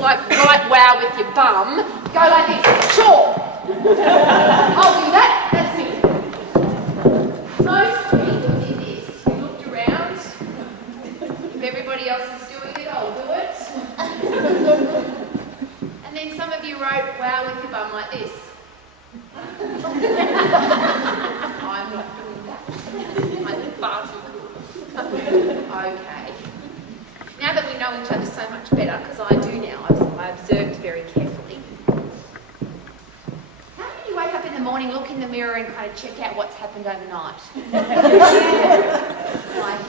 like right wow with your bum, go like this. Sure. I'll do that. That's me. Most people did this. We looked around. If everybody else is doing it, I'll do it. And then some of you wrote wow with your bum like this. I'm not doing that. I'm far too cool. Okay. Now that we know each other so much better, because I do now, I observed very carefully. How many of you wake up in the morning, look in the mirror and kind of check out what's happened overnight? Like,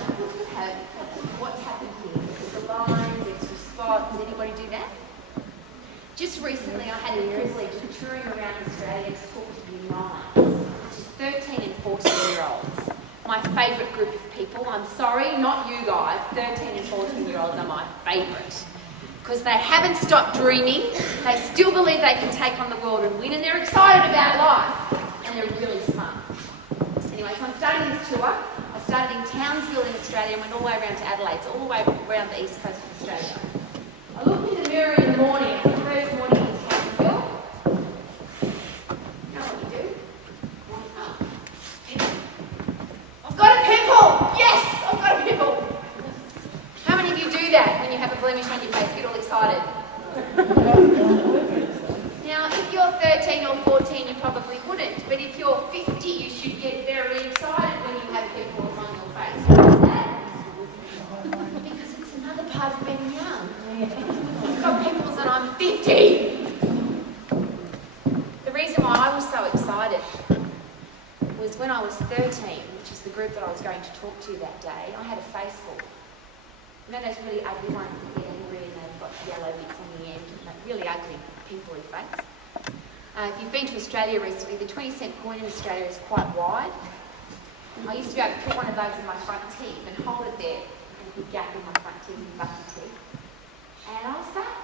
what's happened here? The lines, extra spots, anybody do that? Just recently I had the privilege of touring around Australia to talk to the minds, which is 13 and 14-year-olds. My favourite group of people. I'm sorry, not you guys. 13 and 14-year-olds are my favourite. Because they haven't stopped dreaming, they still believe they can take on the world and win, and they're excited about life. And they're really smart. Anyway, so I'm starting this tour. I started in Townsville in Australia and went all the way around to Adelaide, so all the way around the east coast of Australia. I looked in the mirror in the morning. It's the first morning in Townsville. You know what you do? I've got a pimple! Yes! I've got a pimple! How many of you do that when you have a blemish on your face? Get all excited. Now, if you're 13 or 14, you probably wouldn't. But if you're 50, you should get very excited when you have pimples on your face. Why is that? Because it's another part of being young. I've got pimples and I'm 50. The reason why I was so excited was when I was 13, which is the group that I was going to talk to that day, I had a face full. You know those really ugly ones that get angry and they've got yellow bits on the end, that really ugly, pimply face. If you've been to Australia recently, the 20-cent coin in Australia is quite wide. I used to be able to put one of those in my front teeth and hold it there, and a big gap in my front teeth and bucky teeth. And I was fat.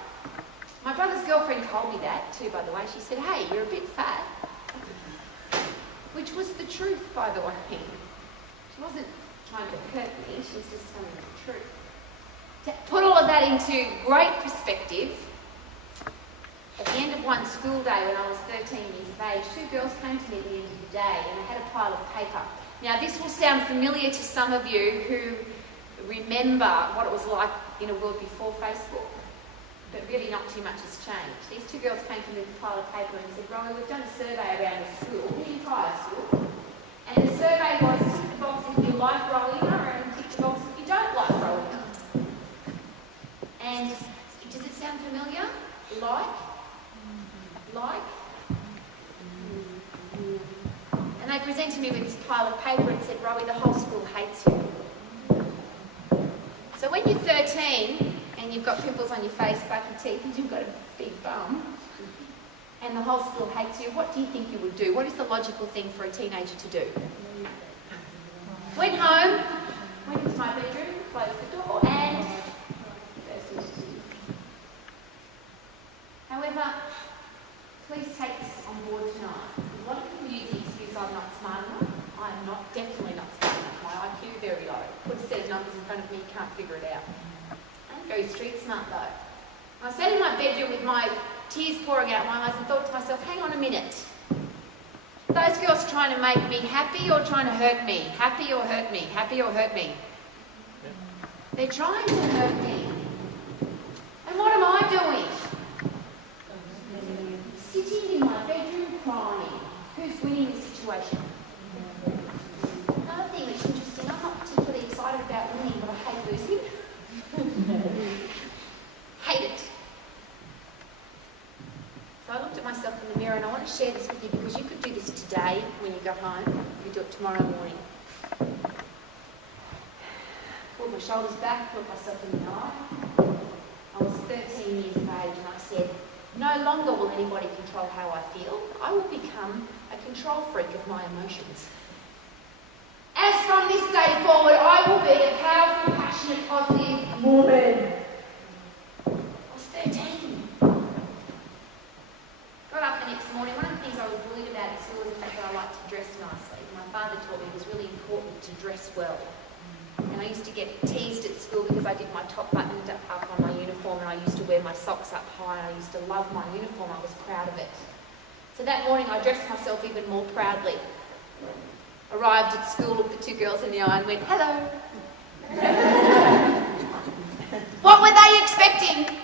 My brother's girlfriend told me that too, by the way. She said, hey, you're a bit fat. Which was the truth, by the way. She wasn't trying to hurt me, she was just telling me the truth. To put all of that into great perspective, at the end of one school day when I was 13 years of age, two girls came to me at the end of the day and I had a pile of paper. Now this will sound familiar to some of you who remember what it was like in a world before Facebook, but really not too much has changed. These two girls came to me with a pile of paper and said, Rowie, we've done a survey around the school, the entire school, and the survey was tick the box if you like Rowena and tick the box if you don't like Rowena. And does it sound familiar? Like? And they presented me with this pile of paper and said, Rowie, the whole school hates you. So when you're 13 and you've got pimples on your face, bucky teeth, and you've got a big bum, and the whole school hates you, what do you think you would do? What is the logical thing for a teenager to do? Went home, went into my bedroom, closed the door, and however, please take this on board tonight. A lot of people use the excuse, I'm not smart enough. I'm definitely not smart enough. My IQ very low. Put a set of numbers in front of me, you can't figure it out. I'm very street smart though. I sat in my bedroom with my tears pouring out my eyes and thought to myself, hang on a minute. Are those girls trying to make me happy or trying to hurt me? Happy or hurt me? Happy or hurt me? They're trying to hurt me. And what am I doing? Sitting in my bedroom crying. Who's winning this situation? Another thing that's interesting, I'm not particularly excited about winning, but I hate losing. Hate it. So I looked at myself in the mirror and I want to share this with you because you could do this today when you go home. You could do it tomorrow morning. Pulled my shoulders back, looked myself in the eye. I was 13 years of age and I said, no longer will anybody control how I feel. I will become a control freak of my emotions. As from this day forward, I will be a powerful, passionate, positive woman. I was 13. Got up the next morning. One of the things I was bullied about at school was the fact that I liked to dress nicely. My father taught me it was really important to dress well. And I used to get teased at school because I did my top buttoned up on my uniform and I used to wear my socks up high. I used to love my uniform. I was proud of it. So that morning I dressed myself even more proudly. Arrived at school, looked the two girls in the eye and went, "Hello." What were they expecting?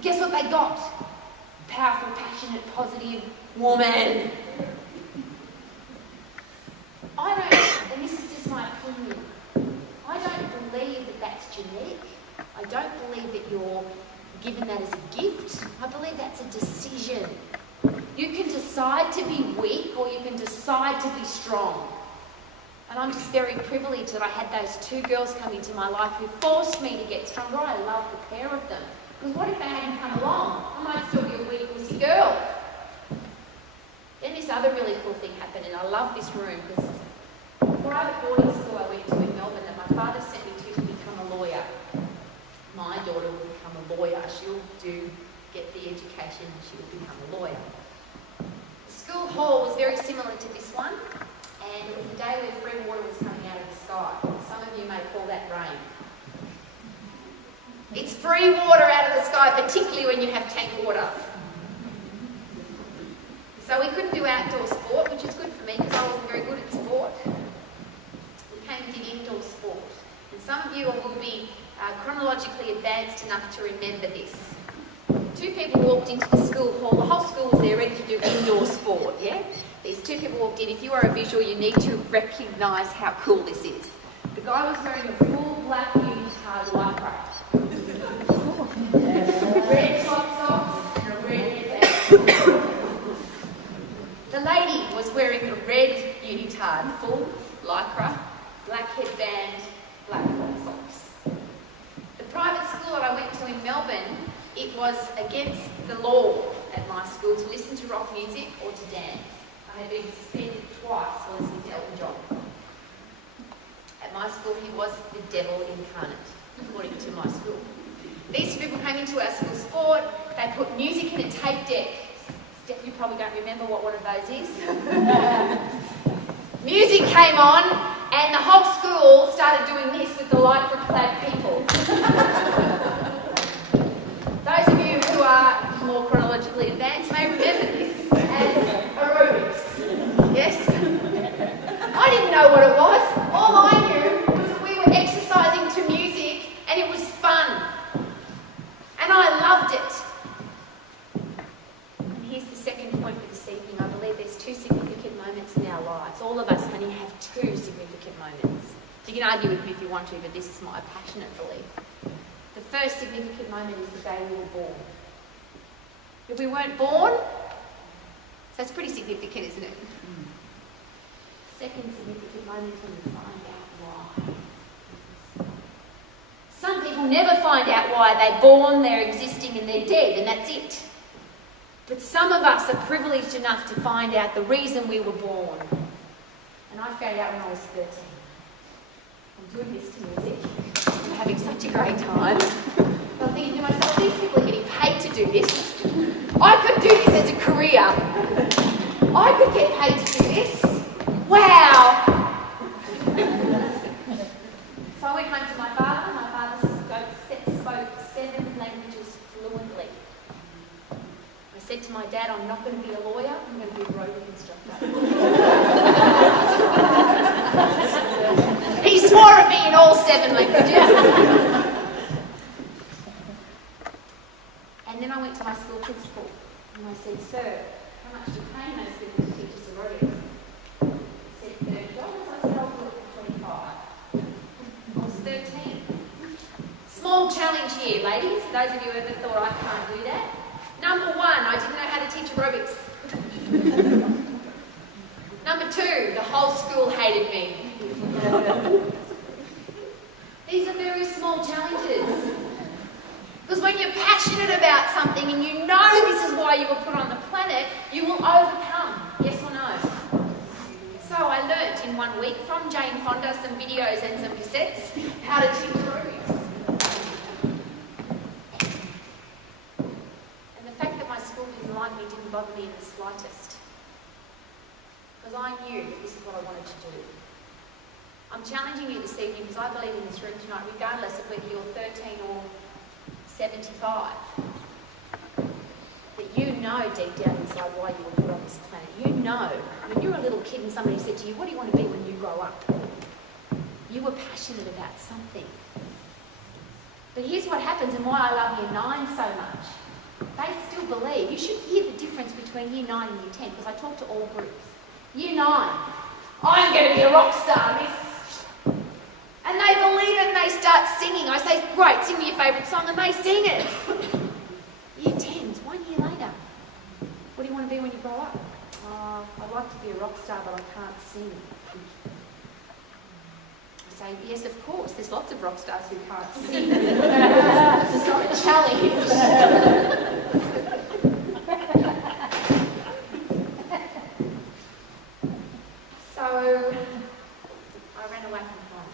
Guess what they got? Powerful, passionate, positive woman. I don't, and this is just my opinion, I don't believe that that's genetic. I don't believe that you're given that as a gift. I believe that's a decision. You can decide to be weak or you can decide to be strong. And I'm just very privileged that I had those two girls come into my life who forced me to get stronger. I love the pair of them. Because what if they hadn't come along? I might still be a weak, wussy girl. Then this other really cool thing happened, and I love this room because the private boarding school I went to in Melbourne that my father sent me to become a lawyer. My daughter will become a lawyer. She'll get the education and she will become a lawyer. The school hall was very similar to this one, and it was a day where free water was coming out of the sky. Some of you may call that rain. It's free water out of the sky, particularly when you have tank water. So we couldn't do outdoor sport, which is good for me because I wasn't very good at sport. We came and did indoor sport. And some of you will be chronologically advanced enough to remember this. Two people walked into the school hall. The whole school was there ready to do indoor sport, yeah? These two people walked in. If you are a visual, you need to recognise how cool this is. The guy was wearing a full black unitard lycra. Red top socks and a red headband. The lady was wearing a red unitard, full lycra, black headband, black socks. The private school that I went to in Melbourne, it was against the law at my school to listen to rock music or to dance. I had been suspended twice for listening to Elton John. At my school, he was the devil incarnate, according to my school. These people came into our school sport, they put music in a tape deck. Steph, you probably don't remember what one of those is. Music came on, and the whole school started doing this with the lycra-clad people. Those of you who are more chronologically advanced may remember this as aerobics. Yes? I didn't know what it was. All I knew was that we were exercising to music, and it was fun. And I loved it. And here's the second point for this evening. I believe there's two significant moments in our lives. All of us only have two significant moments. You can argue with me if you want to, but this is my passionate belief. The first significant moment is the day we were born. If we weren't born, that's pretty significant, isn't it? The second significant moment is when we find out why. Some people never find out why they're born, they're existing, and they're dead, and that's it. But some of us are privileged enough to find out the reason we were born. And I found out when I was 13. I'm doing this to music. I'm having such a great time. I'm thinking to myself, these people are getting paid to do this. I could do this as a career. I could get paid to do this. Wow. So I went home to my father. My father spoke 7 languages fluently. I said to my dad, I'm not going to be a lawyer, I'm going to be a aerobic instructor. He swore at me in all 7 languages. And then I went to my school principal and I said, "Sir, how much do you pay most people to teach us aerobics?" He said, $30. I said, "I'll do it for 25." I was 13. Small challenge here, ladies. Those of you who ever thought I can't do that. Number 1, I didn't know how to teach aerobics. Number 2, the whole school hated me. These are very small challenges. Because when you're passionate about something and you know this is why you were put on the planet, you will overcome. Yes or no? So I learnt in 1 week from Jane Fonda some videos and some cassettes how to teach aerobics. And the fact that my school didn't like me didn't bother me in the slightest. Because I knew that this is what I wanted to do. I'm challenging you this evening because I believe in this room tonight, regardless of whether you're 13 or 75, that you know deep down inside why you were put on this planet. You know, when you were a little kid and somebody said to you, what do you want to be when you grow up? You were passionate about something. But here's what happens and why I love Year 9 so much. They still believe. You should hear the difference between Year 9 and Year 10 because I talk to all groups. Year 9, I'm going to be a rock star, miss. And they believe it and they start singing. I say, great, sing me your favourite song, and they sing it. Year 10's 1 year later. What do you want to be when you grow up? Oh, I'd like to be a rock star, but I can't sing. I say, yes, of course, there's lots of rock stars who can't sing. It's not a challenge. So, I ran away from home.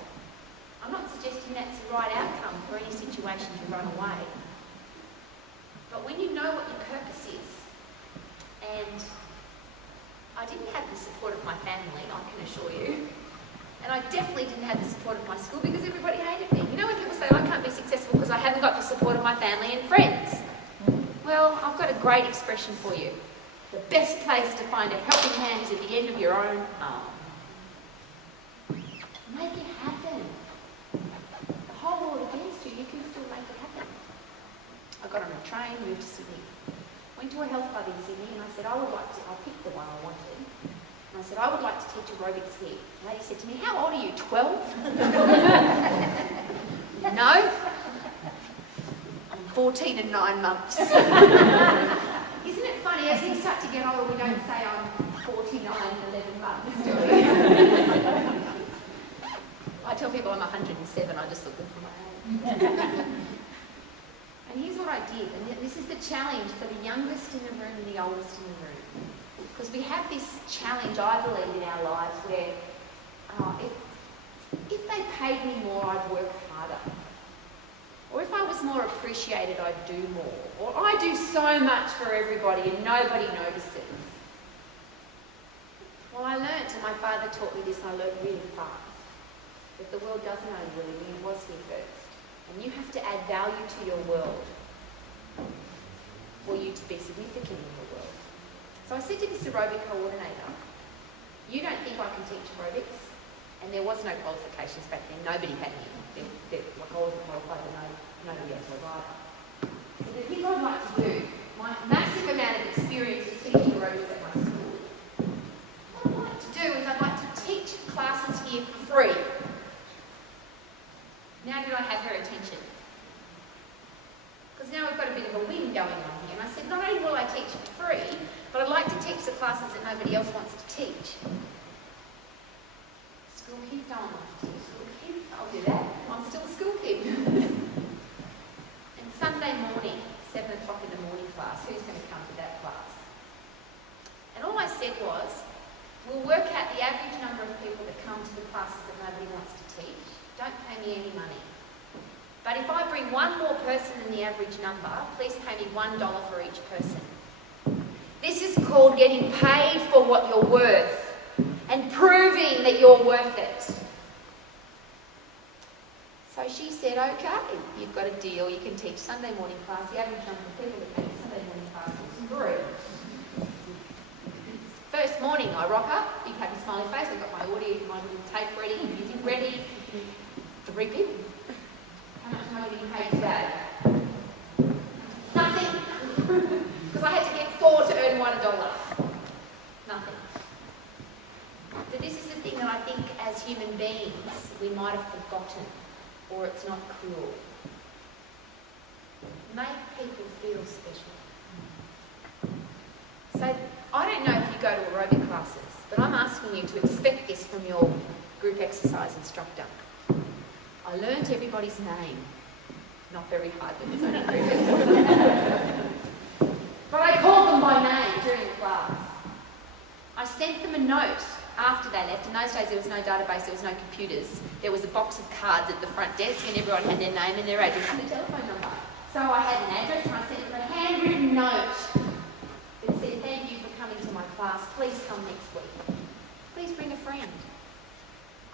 I'm not suggesting that's the right outcome for any situation you run away. But when you know what your purpose is, and I didn't have the support of my family, I can assure you, and I definitely didn't have the support of my school because everybody hated me. You know when people say, I can't be successful because I haven't got the support of my family and friends? Well, I've got a great expression for you. The best place to find a helping hand is at the end of your own arm. Make it happen. The whole world against you, you can still make it happen. I got on a train, moved to Sydney. Went to a health club in Sydney and I said, I picked the one I wanted. And I said, I would like to teach aerobics here. The lady said to me, how old are you, 12? No. I'm 14 and 9 months. Isn't it funny, as we start to get older, we don't say I'm 49 and 11 months, do we? I tell people I'm 107, I just look good for my age. And here's what I did, and this is the challenge for the youngest in the room and the oldest in the room. Because we have this challenge, I believe, in our lives where if they paid me more, I'd work harder. Or if I was more appreciated, I'd do more. Or I do so much for everybody and nobody notices. Well, I learnt, and my father taught me this, and I learned really fast, that the world doesn't owe you, it was here first. And you have to add value to your world for you to be significant in your world. So I said to this aerobic coordinator, you don't think I can teach aerobics? And there was no qualifications back then. Nobody had any. Like I wasn't qualified, but nobody else was either. So the thing I'd like to do, my massive amount of experience is teaching aerobics at my school. What I'd like to do is I'd like to teach classes here for free. Now did I have her attention? Because now we've got a bit of a win going on here. And I said, not only will I teach for free, but I'd like to teach the classes that nobody else wants to teach. School kids don't want to teach school kids. I'll do that. I'm still a school kid. And Sunday morning, 7 o'clock in the morning class, who's going to come to that class? And all I said was, we'll work out the average number of people that come to the classes that nobody wants to teach. Don't pay me any money. But if I bring one more person than the average number, please pay me $1 for each person. This is called getting paid for what you're worth and proving that you're worth it. So she said, okay, you've got a deal, you can teach Sunday morning class. The average number of people that take Sunday morning class is 3. First morning I rock up, big happy smiley face, I've got my audio, my little tape ready, music ready. 3 people. How much money did you pay today? Nothing. Because I had to get 4 to earn $1. Nothing. But this is the thing that I think as human beings we might have forgotten, or it's not cruel. Make people feel special. So I don't know if you go to aerobic classes, but I'm asking you to expect this from your group exercise instructor. I learnt everybody's name. Not very hard, but it's only group exercise. But I called them by name during the class. I sent them a note after they left. In those days there was no database, there was no computers. There was a box of cards at the front desk and everyone had their name and their address and their telephone number. So I had an address and I sent them a handwritten note that said, thank you for coming to my class, please come next week. Please bring a friend.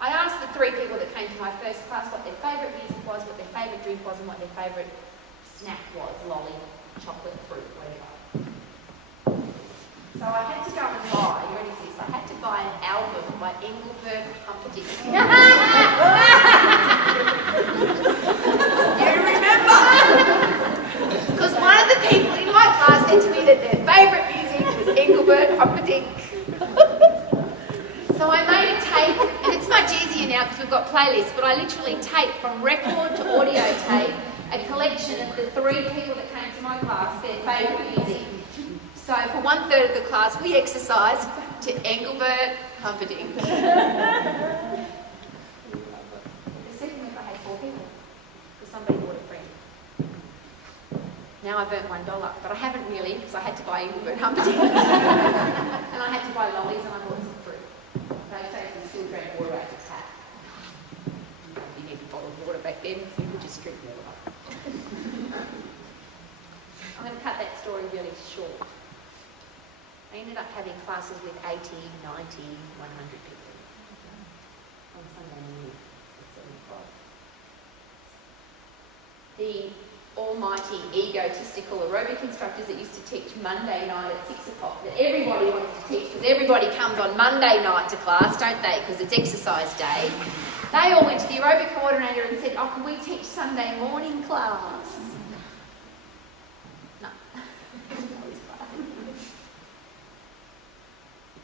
I asked the 3 people that came to my first class what their favourite music was, what their favourite drink was, and what their favourite snack was, lolly, chocolate, fruit, whatever. So I had to go and buy, you ready for this? I had to buy an album by Engelbert Humperdinck. You remember? Because one of the people in my class said to me that their favourite music was Engelbert Humperdinck. So I made a tape, and it's much easier now because we've got playlists, but I literally taped from record to audio tape a collection of the 3 people that came to my class, their favourite music. So for 1/3 of the class, we exercised to Engelbert Humperdinck. The second week I had 4 people, because somebody bought a friend. Now I've earned $1, but I haven't really, because I had to buy Engelbert Humperdinck. And I had to buy lollies, and I bought some fruit. Those days we still drank water out of the tap. You needed bottled water back then, you could just drink water. I'm going to cut that story really short. I ended up having classes with 80, 90, 100 people on Sunday morning at 7 o'clock. The almighty egotistical aerobic instructors that used to teach Monday night at 6 o'clock, that everybody wants to teach because everybody comes on Monday night to class, don't they, because it's exercise day. They all went to the aerobic coordinator and said, oh, can we teach Sunday morning class? No.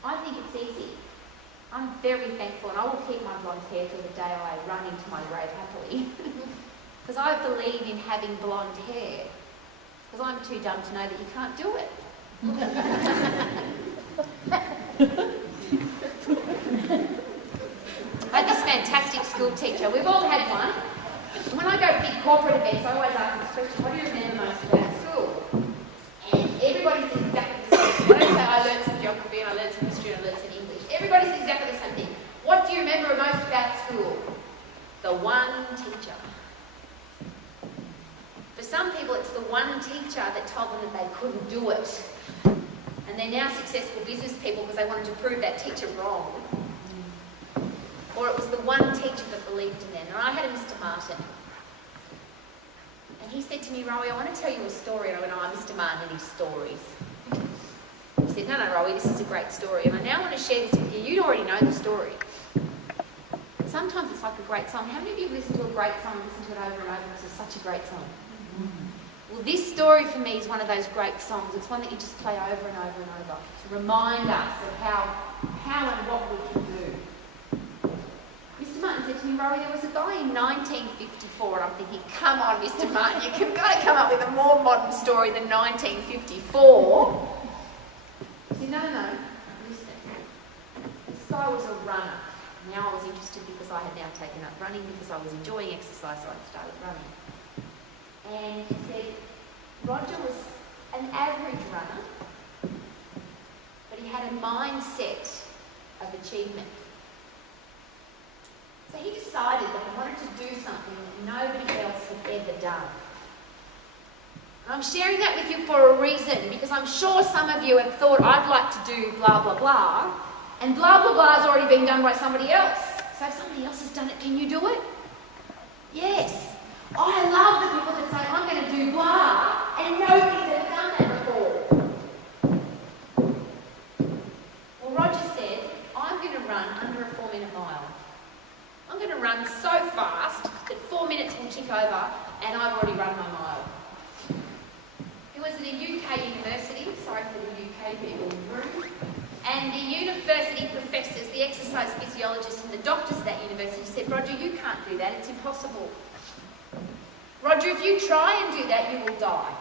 I think it's easy. I'm very thankful, and I will keep my blonde hair till the day I run into my grave happily. Because I believe in having blonde hair. Because I'm too dumb to know that you can't do it. I had this fantastic school teacher. We've all had one. When I go to big corporate events, I always ask this question, what do you remember most about school? And everybody says exactly the same thing. I don't say I learned some geography and I learned some history and I learned some English. Everybody says exactly the same thing. What do you remember most about school? The one teacher. For some people, it's the one teacher that told them that they couldn't do it. And they're now successful business people because they wanted to prove that teacher wrong. Or it was the one teacher that believed in them. And I had a Mr. Martin. And he said to me, Rowie, I want to tell you a story. And I went, oh, Mr. Martin and his stories. He said, no, Rowie, this is a great story. And I now want to share this with you. You already know the story. But sometimes it's like a great song. How many of you listen to a great song and listen to it over and over because it's such a great song? Well, this story for me is one of those great songs. It's one that you just play over and over and over to remind us of how and what we can do. Mr. Martin said to me, Rowie, there was a guy in 1954, and I'm thinking, come on, Mr. Martin, you've got to come up with a more modern story than 1954. He said, no, listen. This guy was a runner. Now I was interested because I had now taken up running because I was enjoying exercise, so I started running. And he said, Roger was an average runner, but he had a mindset of achievement. So he decided that he wanted to do something that nobody else had ever done. And I'm sharing that with you for a reason, because I'm sure some of you have thought, I'd like to do blah, blah, blah, and blah, blah, blah has already been done by somebody else. So if somebody else has done it, can you do it? Yes. I love the people that say, I'm going to do blah, and nobody's ever done that before. Well, Roger said, I'm going to run under a 4-minute mile. I'm going to run so fast that 4 minutes will tick over, and I've already run my mile. He was at a UK university, sorry for the UK people in the room, and the university professors, the exercise physiologists and the doctors at that university said, Roger, you can't do that, it's impossible. Roger, if you try and do that, you will die.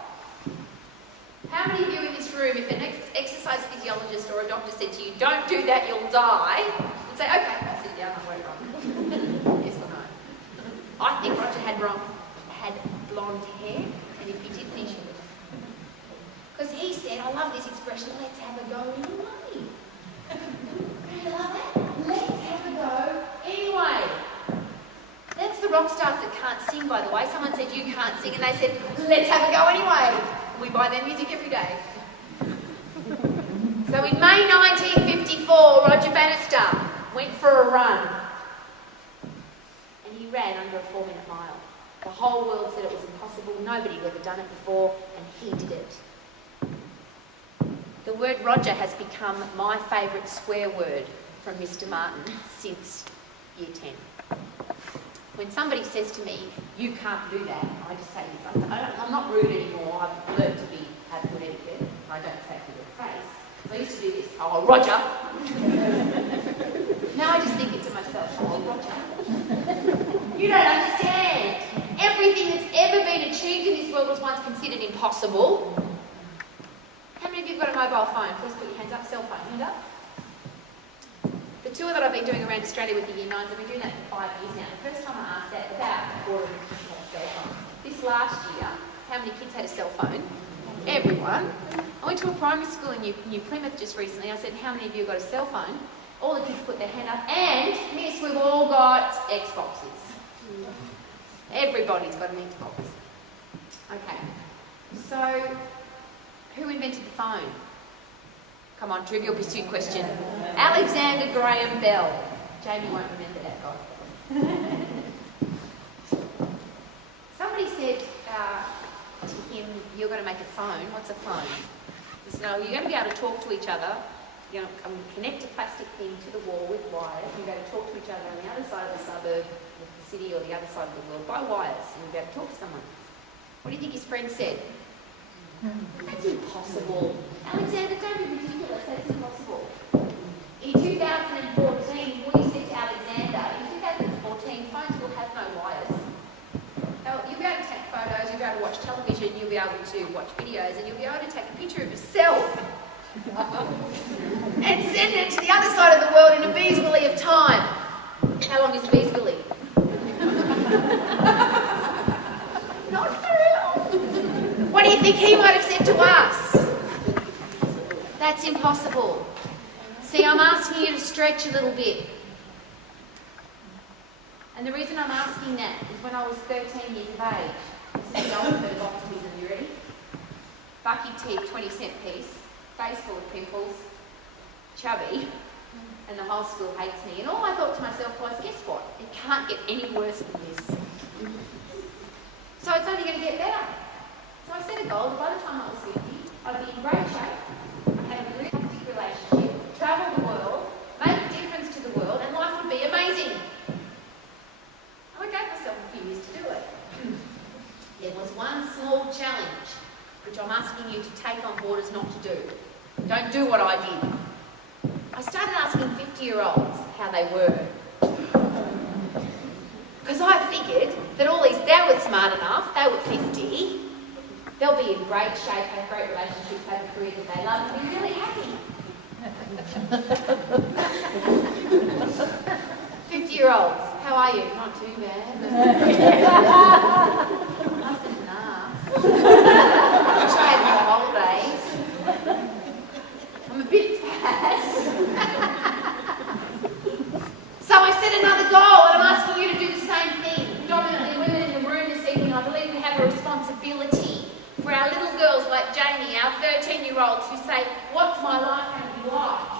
How many of you in this room, if an exercise physiologist or a doctor said to you, don't do that, you'll die, would say, okay, I'll sit down, I won't run. Yes or no? I think Roger had blonde hair, and if he didn't, he should have. Because he said, I love this expression, let's have a go anyway. Don't you love that? Let's have a go anyway. That's the rock stars that can't sing, by the way. Someone said, you can't sing, and they said, let's have a go anyway. We buy their music every day. So in May 1954, Roger Bannister went for a run. He ran under a 4-minute mile. The whole world said it was impossible. Nobody had ever done it before, and he did it. The word Roger has become my favourite swear word from Mr. Martin since year 10. When somebody says to me, "You can't do that," I just say this. I'm not rude anymore. I've learned to have good etiquette. I don't say it to their face. I used to do this. "Oh, Roger." Now I just think it to myself. "Oh, Roger. You don't understand. Everything that's ever been achieved in this world was once considered impossible." How many of you have got a mobile phone? Please put your hands up. Cell phone. Hand up. The tour that I've been doing around Australia with the Year 9s, I've been doing that for 5 years now. The first time I asked that, about a quarter of the kids had a cell phone. This last year, how many kids had a cell phone? Everyone. I went to a primary school in New Plymouth just recently. I said, "How many of you have got a cell phone?" All the kids put their hand up. And, yes, we've all got Xboxes. Everybody's got an Xbox. Okay. So, who invented the phone? Come on, Trivial Pursuit question. Alexander Graham Bell. Jamie won't remember that guy. Somebody said to him, "You're going to make a phone." "What's a phone?" He said, "Oh, you're going to be able to talk to each other. You're going to connect a plastic thing to the wall with wires. You're going to talk to each other on the other side of the suburb, the city, or the other side of the world by wires, and you'll be able to talk to someone." What do you think his friend said? "That's impossible. Alexander, don't be ridiculous. That's impossible." In 2014, we said to Alexander, in 2014, phones will have no wires. You'll be able to take photos, you'll be able to watch television, you'll be able to watch videos, and you'll be able to take a picture of yourself and send it to the other side of the world in a bee's willy of time. How long is a bee's willy? Not very long. What do you think he might have said to us? That's impossible. See, I'm asking you to stretch a little bit. And the reason I'm asking that is when I was 13 years of age, this is the ultimate of optimism, you ready? Bucky teeth, 20-cent piece, face full of pimples, chubby, and the whole school hates me. And all I thought to myself was, guess what? It can't get any worse than this. So it's only going to get better. So I set a goal that by the time I was 50, I'd be in great shape, I'd have a really fantastic relationship, travel the world, make a difference to the world, and life would be amazing. I gave myself a few years to do it. There was one small challenge, which I'm asking you to take on board as not to do. Don't do what I did. I started asking 50-year-olds how they were. Because I figured that they were smart enough, they were 50, they'll be in great shape, have great relationships, have a career that they love, and be really happy. 50-year-olds, how are you? Not too bad. Nothing enough. I wish I had more holidays. I'm a bit fat. So I set another goal, and I'm asking you to do the same thing. Predominantly women in the room this evening, I believe we have a responsibility for our little girls like Jamie, our 13-year-olds who say, "What's my life going to be like?"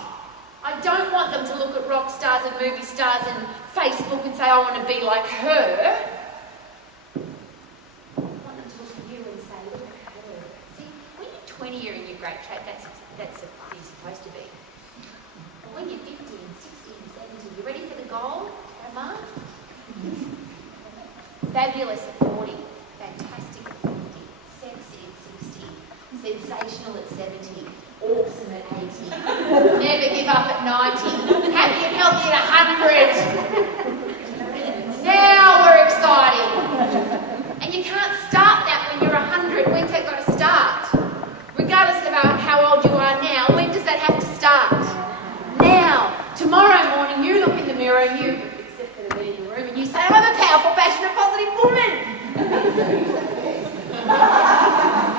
I don't want them to look at rock stars and movie stars and Facebook and say, "I want to be like her." I want them to look at you and say, "Look at her." See, when you're 20, you're in your great shape. That's what you're supposed to be. But when you're 50 and 60 and 70, you ready for the goal, Emma? Fabulous at 40, fantastic at 50, sexy at 60, sensational at 70, awesome at 80, never give up at 90, happy and healthy at 100. Now we're exciting. And you can't start that when you're 100. When's that got to start? Regardless of how old you are now, when does that have to start? Now. Tomorrow morning you look in the mirror and you, except for the men in the room, and you say, "I'm a powerful, passionate, positive woman."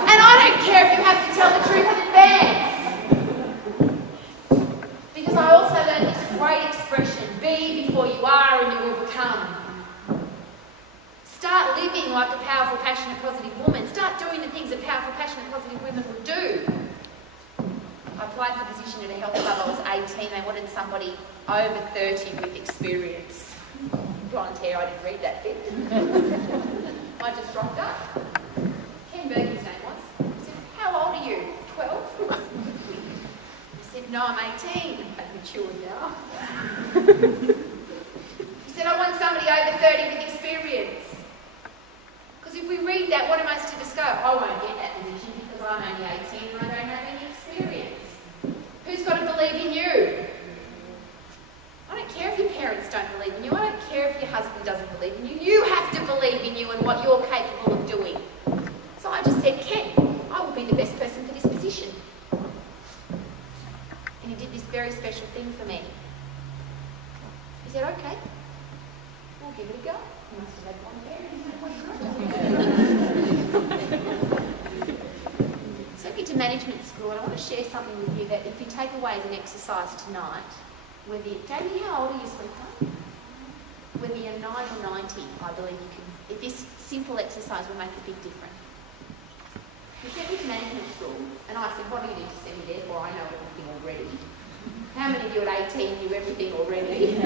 And I don't care if you have to tell the truth in advance. Because I also learned this great expression, be before you are and you will become. Start living like a powerful, passionate, positive woman. Start doing the things that powerful, passionate, positive women would do. I applied for a position at a health club. I was 18. They wanted somebody over 30 with experience. blonde hair, I didn't read that bit. I just rocked up. Ken Bergen's name was. He said, how old are you? 12? I said, no, I'm 18. I'm mature now. He said, I want somebody over 30 with experience. Because if we read that, what am I to discover? I won't get that position because I'm only 18 and I don't have any experience. Who's got to believe in you? I don't care if your parents don't believe in you. I don't care if your husband doesn't believe in you. You have to believe in you and what you're capable of doing. So I just said, Ken, I will be the best person for this position. And he did this very special thing for me. He said, okay, we'll give it a go. He must have had one parent. Sent me to management school, and I want to share something with you that if you take away as an exercise tonight, whether you, Jamie, how old are you, sweetheart? Whether you're 9 or 90, I believe you can. If this simple exercise will make a big difference. He sent me to management school, and I said, what do you need to send me there for? I know everything already. How many of you at 18 knew everything already?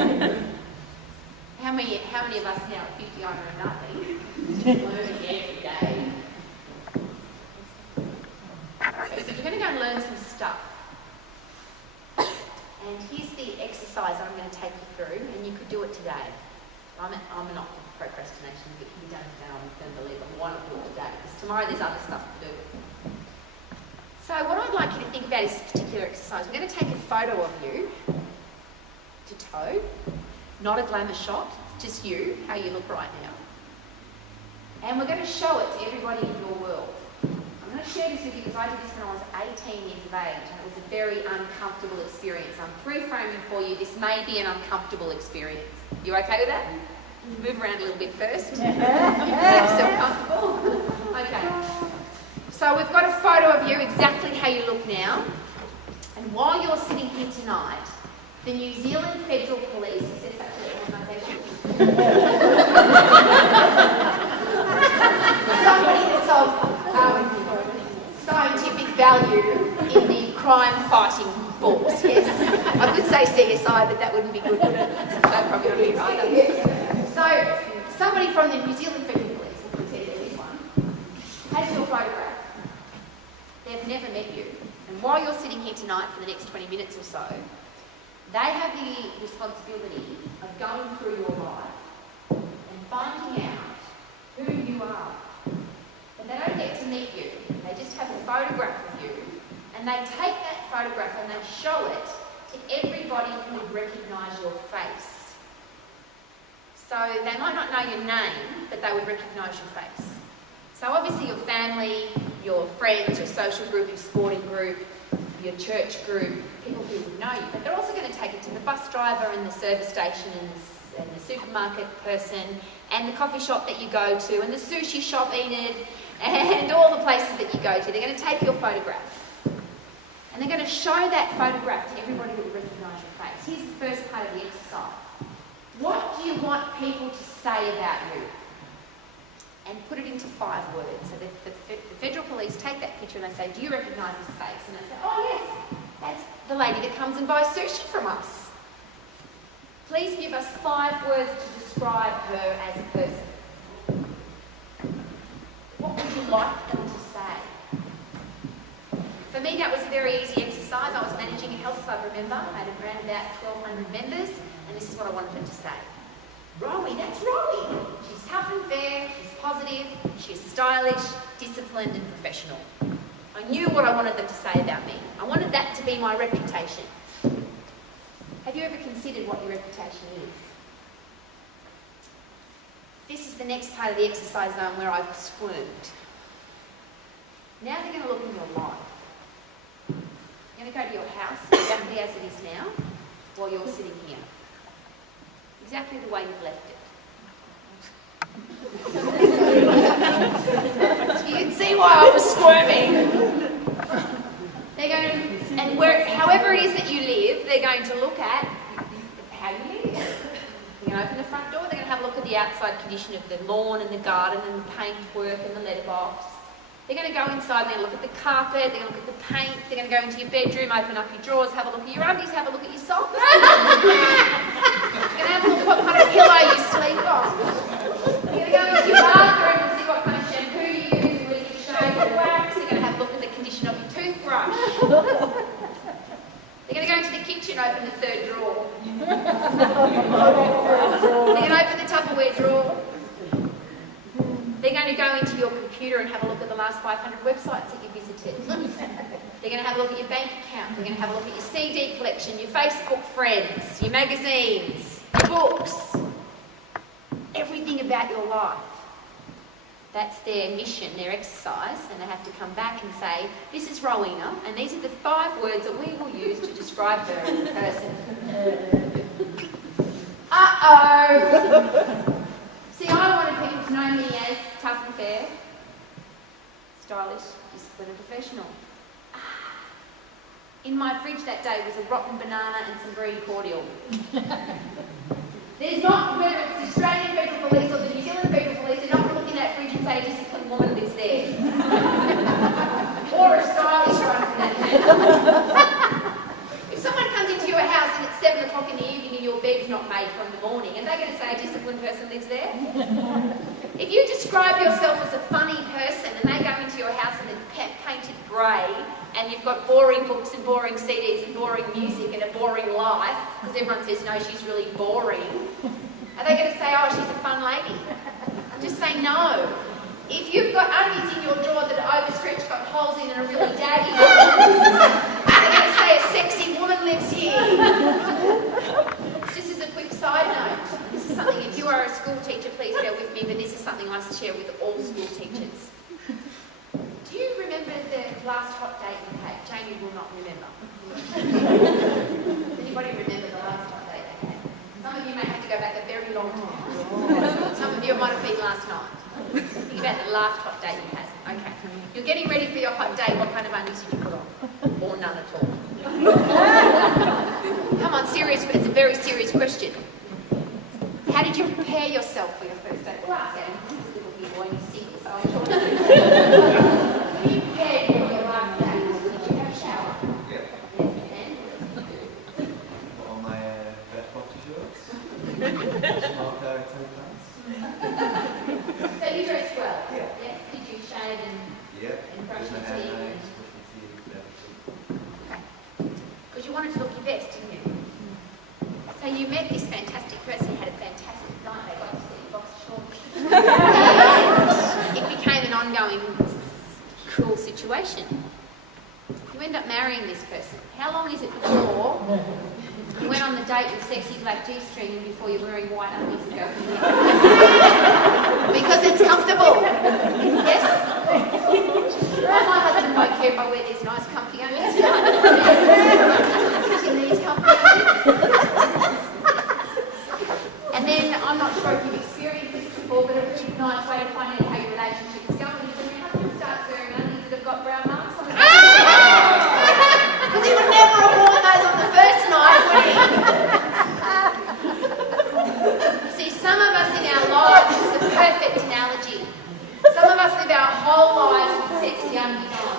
How many of us now at 50 I know nothing? Learning every day. So you're going to go and learn some stuff. And here's the exercise I'm going to take you through, and you could do it today. I'm not for procrastination, if it can be done today, I'm a firm believer. Why not do it today? Because tomorrow there's other stuff to do. So what I'd like you to think about is this particular exercise. We're going to take a photo of you to toe. Not a glamour shot, it's just you, how you look right now. And we're going to show it to everybody in your world. I'm going to share this with you because I did this when I was 18 years of age, and it was a very uncomfortable experience. I'm pre-framing for you, this may be an uncomfortable experience. You okay with that? Move around a little bit first. Make yourself comfortable. Okay. So we've got a photo of you exactly how you look now. And while you're sitting here tonight, the New Zealand Federal Police, is there such an organisation? Somebody that's of scientific value in the crime fighting force, yes? I could say CSI, but that wouldn't be good, would it? So probably not here either. So somebody from the New Zealand Federal Police, we'll pretend there is one, has your photograph. They've never met you. And while you're sitting here tonight for the next 20 minutes or so, they have the responsibility of going through your life and finding out who you are. But they don't get to meet you. They just have a photograph of you, and they take that photograph and they show it to everybody who would recognise your face. So they might not know your name, but they would recognise your face. So obviously your family, your friends, your social group, your sporting group, your church group, people who would know you. But they're also going to take it to the bus driver and the service station and the supermarket person and the coffee shop that you go to and the sushi shop, Enid, and all the places that you go to. They're going to take your photograph. And they're going to show that photograph to everybody who would recognise your face. Here's the first part of the exercise. What do you want people to say about you? And put it into 5 words. So the Federal Police take that picture and they say, do you recognise this face? And they say, oh yes, that's the lady that comes and buys sushi from us. Please give us 5 words to describe her as a person. What would you like them to say? For me, that was a very easy exercise. I was managing a health club, remember? I had around about 1,200 members, and this is what I wanted them to say. Rowie, that's Rowie. She's tough and fair, she's positive, she's stylish, disciplined and professional. I knew what I wanted them to say about me. I wanted that to be my reputation. Have you ever considered what your reputation is? This is the next part of the exercise zone where I've squirmed. Now they're going to look in your life. You're going to go to your house exactly as it is now while you're sitting here. Exactly the way you've left it. You can see why I was squirming. They're going to, and however it is that you live, they're going to look at how you live. They're going to open the front door, they're going to have a look at the outside condition of the lawn and the garden and the paintwork and the letterbox. They're going to go inside, they're going to look at the carpet, they're going to look at the paint, they're going to go into your bedroom, open up your drawers, have a look at your undies, have a look at your socks. They're going to have a look at what kind of pillow you sleep on. You're going to go into your bathroom and see what kind of shampoo you use, whether you shave or wax. You're going to have a look at the condition of your toothbrush. They're going to go into the kitchen, open the third drawer. They're going to open the Tupperware drawer. They're going to go into your computer and have a look at the last 500 websites that you visited. They're going to have a look at your bank account. They're going to have a look at your CD collection, your Facebook friends, your magazines, your books, everything about your life. That's their mission, their exercise, and they have to come back and say, this is Rowena, and these are the 5 words that we will use to describe her as a person. Uh-oh! See, I wanted people to know me as tough and fair, stylish, disciplined and professional. In my fridge that day was a rotten banana and some green cordial. There's not, whether it's the Australian Federal Police or the New Zealand Federal Police, they're not going to look in that fridge and say a disciplined woman lives there. Or a stylish one for that matter. If someone comes into your house and it's 7 o'clock in the evening and your bed's not made from the morning, are they going to say a disciplined person lives there? If you describe yourself as a funny person and they go into your house and it's painted grey and you've got boring books and boring CDs and boring music and a boring life, because everyone says, no, she's really boring, are they going to say, oh, she's a fun lady? Just say no. If you've got undies in your drawer that are overstretched, got holes in and are really daggy, they're going to say a sexy woman lives here. Just as a quick side note, this is something, if you are a school teacher, please bear with me, but this is something I share with all school teachers. Do you remember the last hot date you had? Jamie will not remember. Does anybody remember the last hot date they had? Some of you may have to go back a very long time. Some of you it might have been last night. Think about the last hot date you had. Okay. You're getting ready for your hot date. What kind of undies did you put on? Or none at all? Come on, serious. It's a very serious question. How did you prepare yourself for your first date? Well, I said, this is a little bit boy and you see this, so I'm sure when you prepared for your last date, did you have a shower? Yeah. Yes, and? Put on my best boxer shorts. Smart toe pants. So you dressed well? Yeah. Yes. Did you shave and brush Did my your hair teeth? nice, brush my teeth, everything. Okay. Because you wanted to look your best, didn't you? So you met this fantastic person, you had a fantastic night, they got to see you boxer shorts. And it became an ongoing, cruel situation. You end up marrying this person. How long is it before you went on the date with sexy black G-string and before you're wearing white undies and go from there? Because it's comfortable. Yes? Well, my husband won't care if I wear these nice comfy undies. In these comfy undies. And then, I'm not sure if you've experienced this before, but a really nice way to find out how your relationship is going is when your husband starts wearing undies that have got brown marks on them. Because he would never have worn those on the first night, would he? See, some of us in our lives, this is a perfect analogy. Some of us live our whole lives with sexy undies on.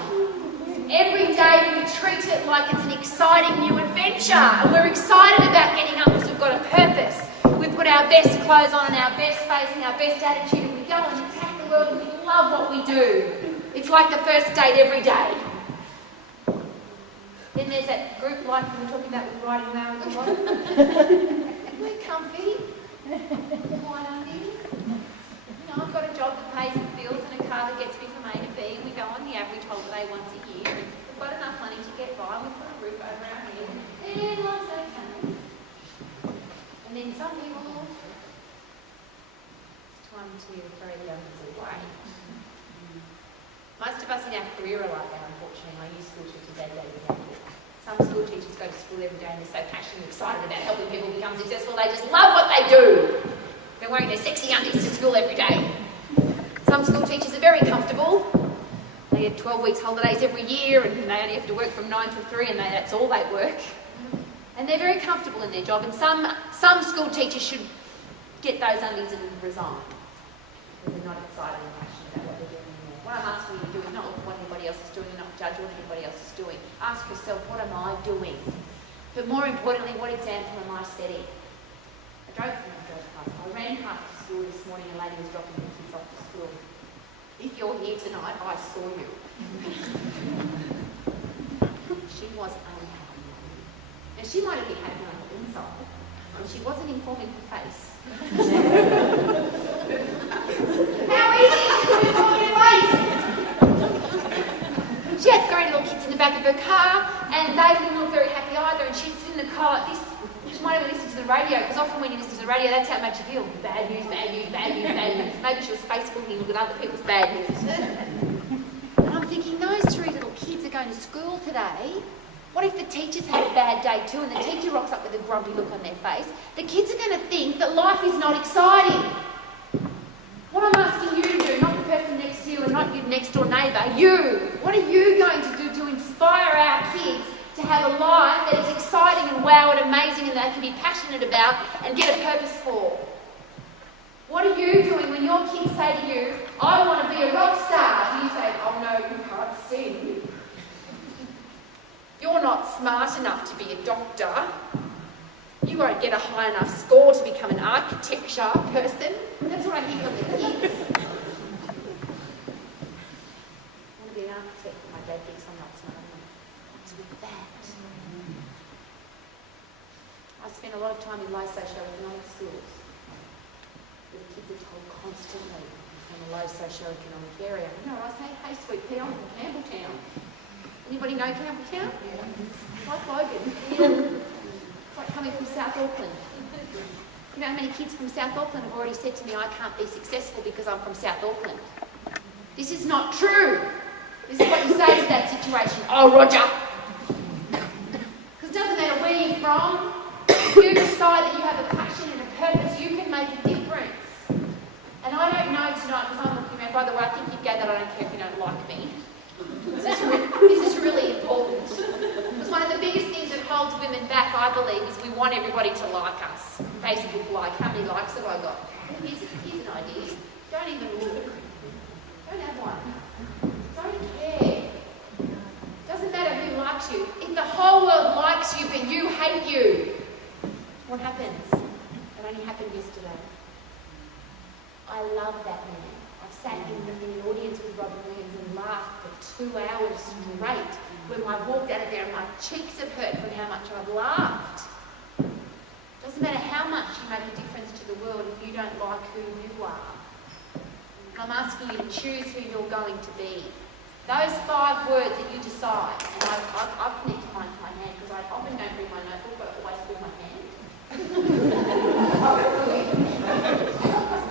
Every day we treat it like it's an exciting new adventure, and we're excited about getting up because we've got a purpose. We put our best clothes on and our best face and our best attitude, and we go and attack the world, and we love what we do. It's like the first date every day. Then there's that group life we were talking about with riding around with the bottom. We're comfy. White undies. You know, I've got a job that pays the bills and a car that gets me from A to B, and we go on the average holiday once a year, and we've got enough money to get by, we've got a roof over our head, and life's okay. And then some people, it's time to throw the others away. Most of us in our career are like that, unfortunately. I use school teachers as an example. Some school teachers go to school every day and they're so passionate and excited about helping people become successful, they just love what they do. They're wearing their sexy undies to school every day. Some school teachers are very comfortable. They get 12 weeks holidays every year and they only have to work from 9 to 3 and that's all they work. And they're very comfortable in their job, and some school teachers should get those undies and resign because they're not excited and passionate about what they're doing anymore. What I'm asking you to do is not look at what anybody else is doing and not judge what anybody else is doing. Ask yourself, what am I doing? But more importantly, what example am I setting? I drove from the exercise. I ran past the school this morning, a lady was dropping the kids off to school. If you're here tonight, I saw you. She was unhappy. Now, she might have been happy on the inside, but she wasn't informing her face. How easy is it to inform your face? She had 3 little kids in the back of her car, and they didn't look very happy either, and she'd sit in the car like this. She might have listened to the radio, because often when you listen to the radio, that's how it makes you feel. Bad news, bad news, bad news, bad news. Maybe she was Facebooking looking at other people's bad news. And I'm thinking, those 3 little kids are going to school today. What if the teacher's had a bad day too, and the teacher rocks up with a grumpy look on their face? The kids are going to think that life is not exciting. What I'm asking you to do, not the person next to you and not your next door neighbour, you. What are you going to do to inspire our kids to have a life that is exciting and wow and amazing and they can be passionate about and get a purpose for? What are you doing when your kids say to you, I want to be a rock star? And you say, oh no, you can't sing. You're not smart enough to be a doctor. You won't get a high enough score to become an architecture person. That's what I hear from the kids. I want to be an architect, but my dad thinks I'm not smart enough. What's with that? I spend a lot of time in low socioeconomic schools where the kids are told constantly from a low socioeconomic area. You know, I say, hey, sweet pea, I'm from Campbelltown. Anybody know Campbelltown? Yeah. Like Logan. Yeah. It's like coming from South Auckland. You know how many kids from South Auckland have already said to me, I can't be successful because I'm from South Auckland. This is not true. This is what you say to that situation. Oh, Roger. Because it doesn't matter where you're from. If you decide that you have a passion and a purpose, you can make a difference. And I don't know tonight, because I'm looking around, by the way, I think you've gathered, I don't care if you don't like me. This is really important. Because one of the biggest things that holds women back, I believe, is we want everybody to like us. Facebook like, how many likes have I got? Here's an idea. Don't even look. Don't have one. Don't care. Doesn't matter who likes you. If the whole world likes you but you hate you, what happens? It only happened yesterday. I love that man. I've sat in the audience with Robbie Williams and laughed for 2 hours straight. When I walked out of there and my cheeks have hurt from how much I've laughed. Doesn't matter how much you make a difference to the world if you don't like who you are. I'm asking you to choose who you're going to be. Those 5 words that you decide, and I've connected mine to my hand because I often don't bring my notebook, but I always pull my hand.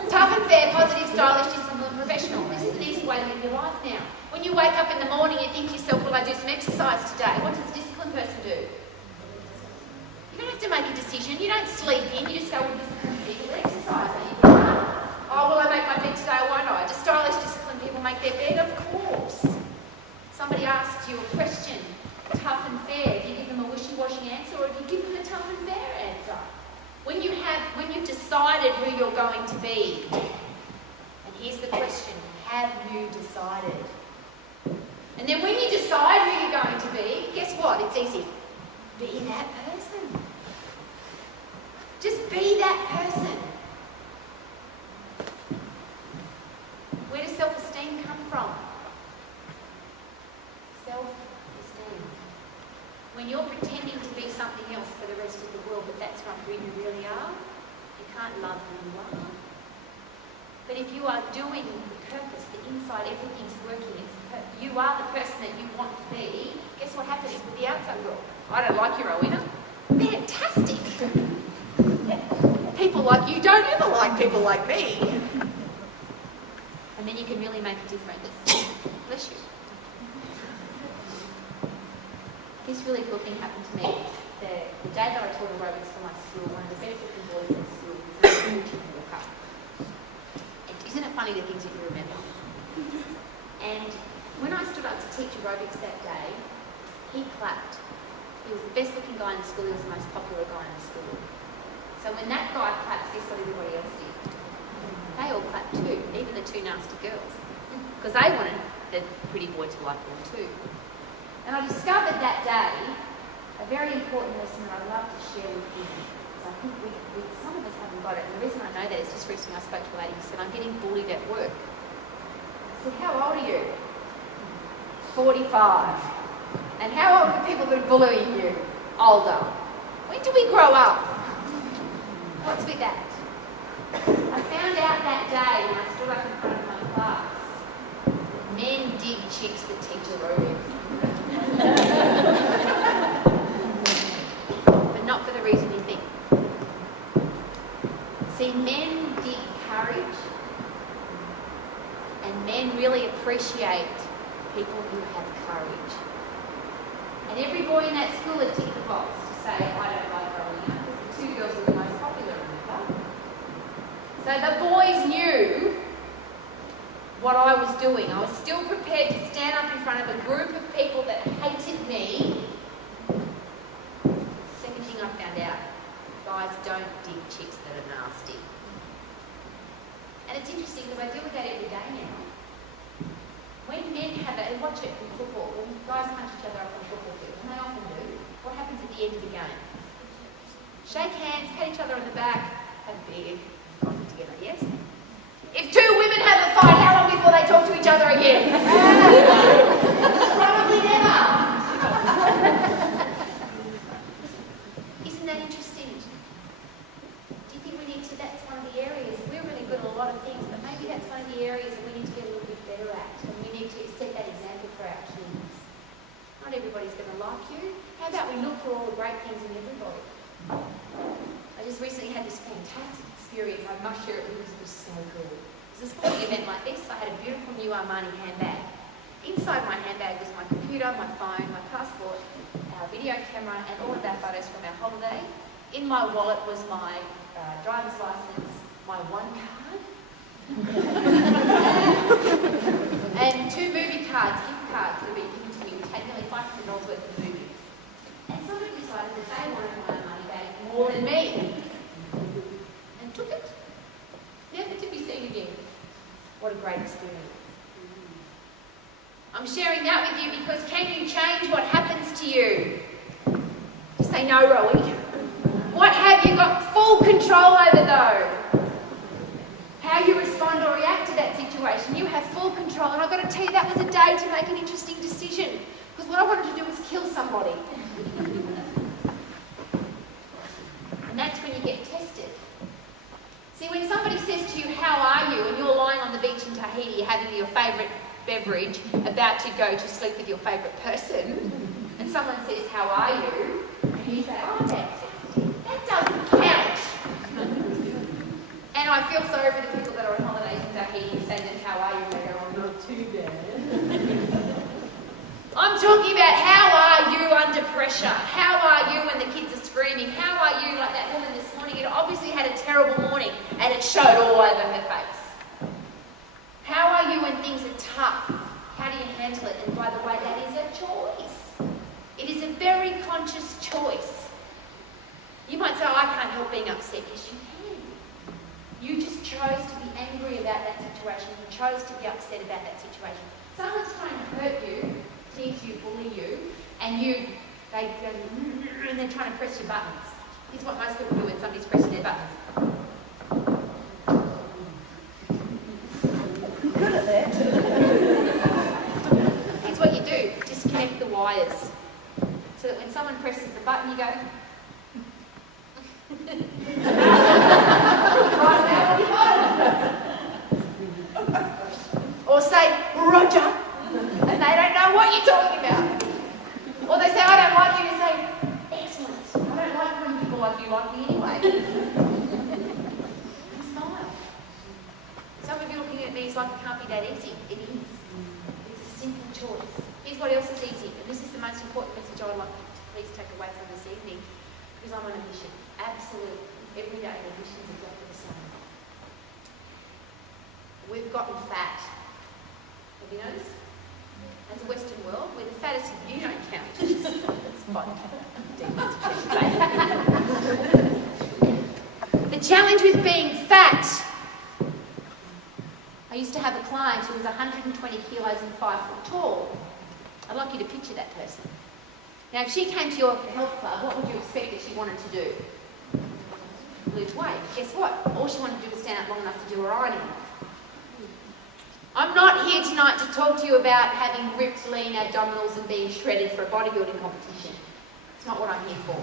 Tough and fair, positive, stylish, disciplined, professional. This is an easy way to live your life now. When you wake up in the morning, you think to yourself, will I do some exercise today? What does a disciplined person do? You don't have to make a decision. You don't sleep in. You just go, well, this is exercise. And you go, oh, will I make my bed today or won't I? Do stylish, disciplined people make their bed? Of course. Somebody asks you a question, tough and fair. Do you give them a wishy-washy answer or do you give them a tough and fair answer? When you've decided who you're going to be, and here's the question, have you decided? And then when you decide who you're going to be, guess what? It's easy. Be that person. Just be that person. Where does self-esteem come from? Self-esteem. When you're pretending to be something else for the rest of the world, but that's not who you really are, you can't love who you are. But if you are doing the purpose, the inside, everything's working, you are the person that you want to be, guess what happens with the outside world? I don't like you, Rowena. Fantastic. People like you don't ever like people like me. And then you can really make a difference. Bless you. This really cool thing happened to me. The day that I taught aerobics for my school, one of the best looking boys in the school was a wheelchair walker. Isn't it funny the things that you remember? And when I stood up to teach aerobics that day, he clapped. He was the best looking guy in the school, he was the most popular guy in the school. So when that guy claps, guess what everybody else did? They all clapped too, even the 2 nasty girls. Because they wanted the pretty boy to like them too. And I discovered that day a very important lesson that I'd love to share with you. So I think some of us haven't got it. And the reason I know that is just recently I spoke to a lady who said, I'm getting bullied at work. I said, how old are you? 45. And how old are the people that are bullying you? Older. When do we grow up? What's with that? I found out that day when I stood up in front of my class, men dig chicks that teach aerobics. But not for the reason you think. See, men dig courage, and men really appreciate people who have courage. And every boy in that school had ticked the box to say, I don't like growing up, because the two girls were the most popular in the club. So the boys knew what I was doing. I was still prepared to stand up in front of a group of people that hated me. Second thing I found out, guys don't dig chicks that are nasty. And it's interesting because I deal with that every day now. When men have it, and watch it in football, when guys punch each other up on the football field, and they often do, what happens at the end of the game? Shake hands, pat each other on the back, have a beer, coffee together, yes? If two women have a fight, how long before they talk to each other again? Probably never. Isn't that interesting? Do you think we need to, that's one of the areas, we're really good at a lot of things, but maybe that's one of the areas that we need to get a little bit better at, and we need to set that example for our kids. Not everybody's going to like you. How about we look for all the great things in everybody? I just recently had this fantastic experience. I must share it because it was so cool. It was a sporting event like this. I had a beautiful new Armani handbag. Inside my handbag was my computer, my phone, my passport, our video camera, and all of our photos from our holiday. In my wallet was my driver's license, my one card, and 2 movie cards, gift cards that had been given to me, which had nearly $500 worth of movies. And somebody decided that they wanted my money back more than me, and took it, never to be seen again. What a great experience. I'm sharing that with you because can you change what happens to you? Just say no, Rowie. What have you got full control over though? How you respond or react to that situation, you have full control. And I've got to tell you, that was a day to make an interesting decision. Because what I wanted to do was kill somebody. And that's when you get tested. See, when somebody says to you, how are you? And you're lying on the beach in Tahiti having your favourite beverage, about to go to sleep with your favourite person, and someone says, how are you? And you say, oh, that doesn't count. And I feel sorry for the people that are on holidays in Tahiti who say then, how are you? And they go, oh, not too bad. I'm talking about how are you under pressure? How are you when the kids are screaming? How are you like that woman this morning? It obviously had a terrible morning and it showed all over her face. How are you when things are tough? How do you handle it? And by the way, that is a choice. It is a very conscious choice. You might say, oh, I can't help being upset. Yes, you can. You just chose to be angry about that situation. You chose to be upset about that situation. Someone's trying to hurt you, tease you, bully you, and they go, and they're trying to press your buttons. This is what most people do when somebody's pressing their buttons. Good at that. Here's what you do. Disconnect the wires. So that when someone presses the button, you go... Or say, Roger, and they don't know what you're talking about. Or they say, I don't like you, and you say, excellent. I don't like when people like you like me anyway. And smile. Some of you looking at me is like, it can't be that easy. It is. It's a simple choice. Here's what else is easy, and this is the most important message I would like you to please take away from this evening, because I'm on a mission. Absolute, everyday mission is exactly the same. We've gotten fat. Have you noticed? As a Western world, we're the fattest. You don't count. It's fun. The challenge with being fat. I used to have a client who was 120 kilos and 5 foot tall. I'd like you to picture that person. Now, if she came to your health club, what would you expect that she wanted to do? lose weight. Guess what? All she wanted to do was stand up long enough to do her ironing. I'm not here tonight to talk to you about having ripped, lean abdominals and being shredded for a bodybuilding competition. It's not what I'm here for.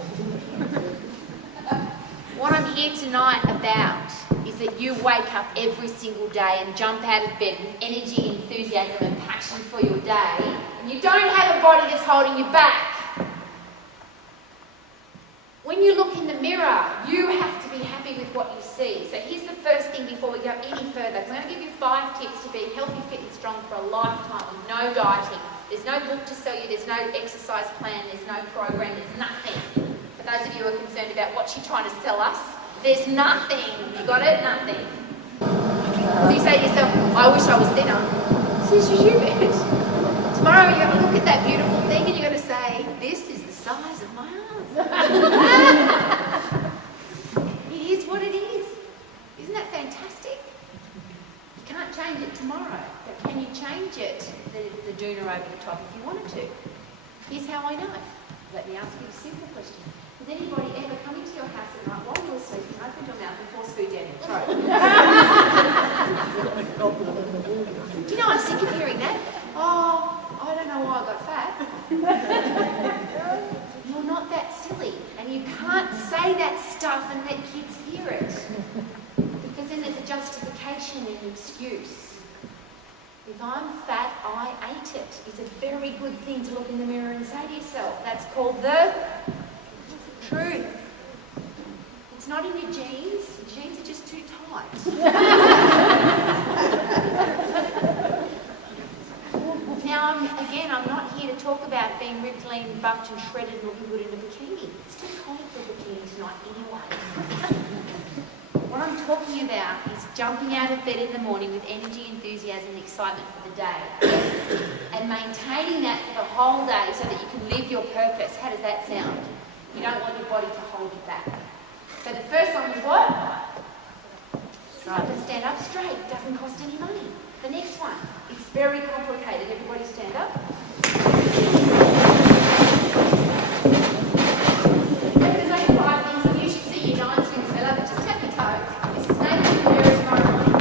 What I'm here tonight about is that you wake up every single day and jump out of bed with energy, enthusiasm and passion for your day, and you don't have a body that's holding you back. When you look in the mirror, you have to be happy with what you see. So here's the first thing before we go any further. I'm going to give you 5 tips to be healthy, fit and strong for a lifetime with no dieting. There's no book to sell you, there's no exercise plan, there's no program, there's nothing. For those of you who are concerned about what she's trying to sell us, there's nothing. You got it? Nothing. So you say to yourself, I wish I was thinner. This is stupid. Tomorrow you're going to look at that beautiful thing and you're going to say, this is the size of my arms. It is what it is. Isn't that fantastic? You can't change it tomorrow, but can you change it, the doona over the top, if you wanted to? Here's how I know. Let me ask you a simple question. Has anybody ever come into your house at night while you were sleeping, opened your mouth and forced food down your throat? Do you know I'm sick of hearing that? Oh, I don't know why I got fat. You're not that silly. And you can't say that stuff and let kids hear it. Because then there's a justification and an excuse. If I'm fat, I ate it. It's a very good thing to look in the mirror and say to yourself. That's called the truth. It's not in your genes. Your genes are just too tight. Now, I'm not here to talk about being ripped, lean, buffed and shredded and looking good in a bikini. It's too cold for a bikini tonight anyway. What I'm talking about is jumping out of bed in the morning with energy, enthusiasm and excitement for the day. And maintaining that for the whole day so that you can live your purpose. How does that sound? You don't want your body to hold you back. So the first one is what? Stand up straight. Doesn't cost any money. The next one, it's very complicated. Everybody stand up. There's only 5 things and you should see your 9 swings fella, but just tap your toe. This is naked in the mirror tomorrow morning.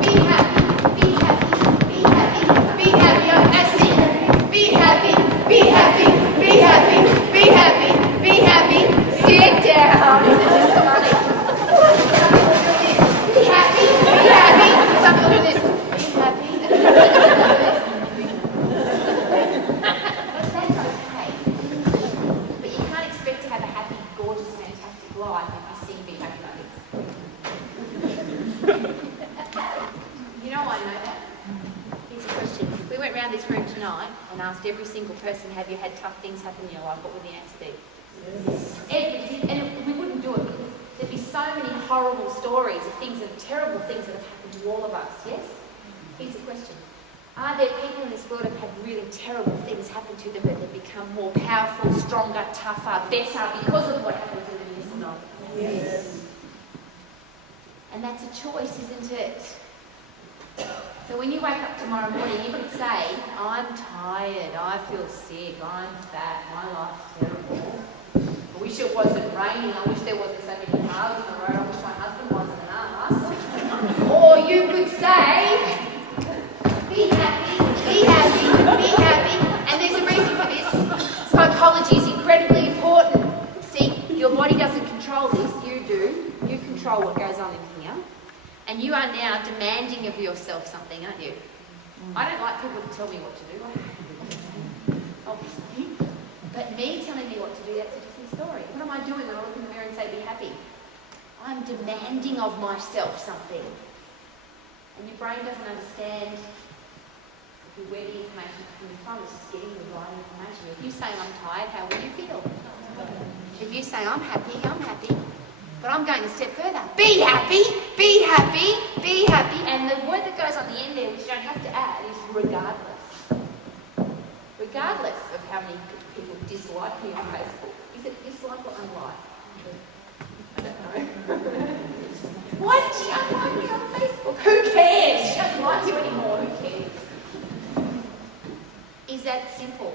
Be happy, be happy, be happy, be happy. That's it. Be happy, be happy, be happy, be happy, be happy. Sit down. This is just funny. Be happy, be happy. Some people do this. Be happy. That's okay. But you can't expect to have a happy, gorgeous, fantastic life if you sing Be Happy like this. You know why I know that? Here's a question. If we went around this room tonight and asked every single person, have you had tough things happen in your life, what would the answer be? Yes. And we wouldn't do it because there'd be so many horrible stories of terrible things that have happened to all of us, yes? Here's a question. Are there people in this world who have had really terrible things happen to them but they've become more powerful, stronger, tougher, better because of what happened to them, yes or no? Yes. And that's a choice, isn't it? So when you wake up tomorrow morning, you could say, I'm tired, I feel sick, I'm fat, my life's terrible. I wish it wasn't raining, I wish there wasn't so many cars on the road, I wish my husband wasn't an ass. Or you could say, be happy, be happy, be happy. And there's a reason for this. Psychology is incredibly important. See, your body doesn't control this, you do. You control what goes on in here. And you are now demanding of yourself something, aren't you? I don't like people to tell me what to do, obviously. But me telling me what to do, that's a different story. What am I doing when I look in the mirror and say, be happy? I'm demanding of myself something. And your brain doesn't understand where the information is coming from. It's just getting the right information. If you say, I'm tired, how will you feel? If you say, I'm happy, but I'm going a step further. Be happy, be happy, be happy. And the word that goes on the end there, which you don't have to add, is regardless. Regardless of how many people dislike me on Facebook. Is it dislike or unlike? I don't know. Why did she unlike me on Facebook? Who cares? She doesn't like you anymore. Who cares? Is that simple?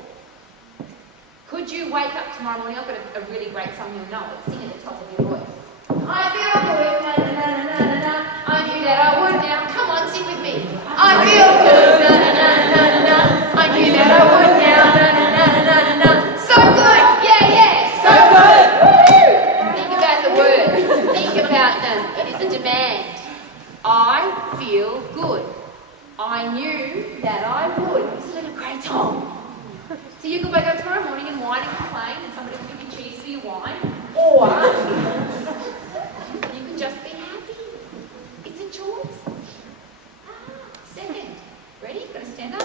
Could you wake up tomorrow morning? I've got a really great song, you'll know it. Sing at the top of your voice. I feel good. Na na na na na na. I knew that I would now. Come on, sing with me. I feel good. Na na na na na na. I knew that I would now. Na na na na na na. So good. Yeah, yeah. So good. Woo! Think about the words. Think about them. It is a demand. I feel good. I knew that I would. Isn't it a great song? So you could wake up tomorrow morning and whine and complain and somebody will give you cheese for your wine. Or you can just be happy. It's a choice. Second. Ready? Got to stand up.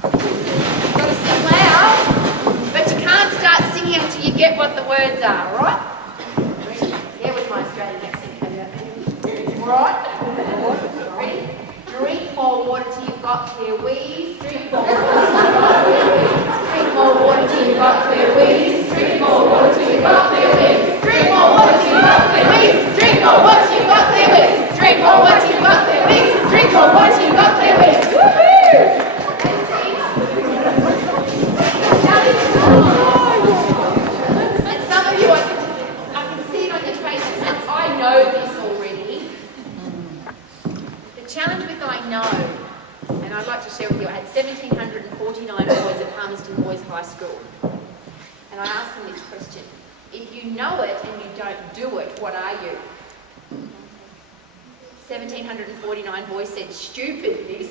Got to sing loud. But you can't start singing until you get what the words are, alright? Ready? There was my Australian accent. Alright? Ready? Drink more water till you've got clear wheeze. Drink more water till you've got clear wheeze. Drink more water till you've got clear wheeze. Drink more water till you've got clear wheeze. Drink more water till you've got clear wheeze. Drink more water till you've got clear wheeze. Drink more water till you've got clear wheeze. Woohoo! And some of you, I can see it on your faces, and I know this already. The challenge with I know, and I'd like to share with you, I had 1,749 boys at Palmerston Boys High School. And I asked them this question. If you know it and you don't do it, what are you? 1,749 boys said, stupid, miss.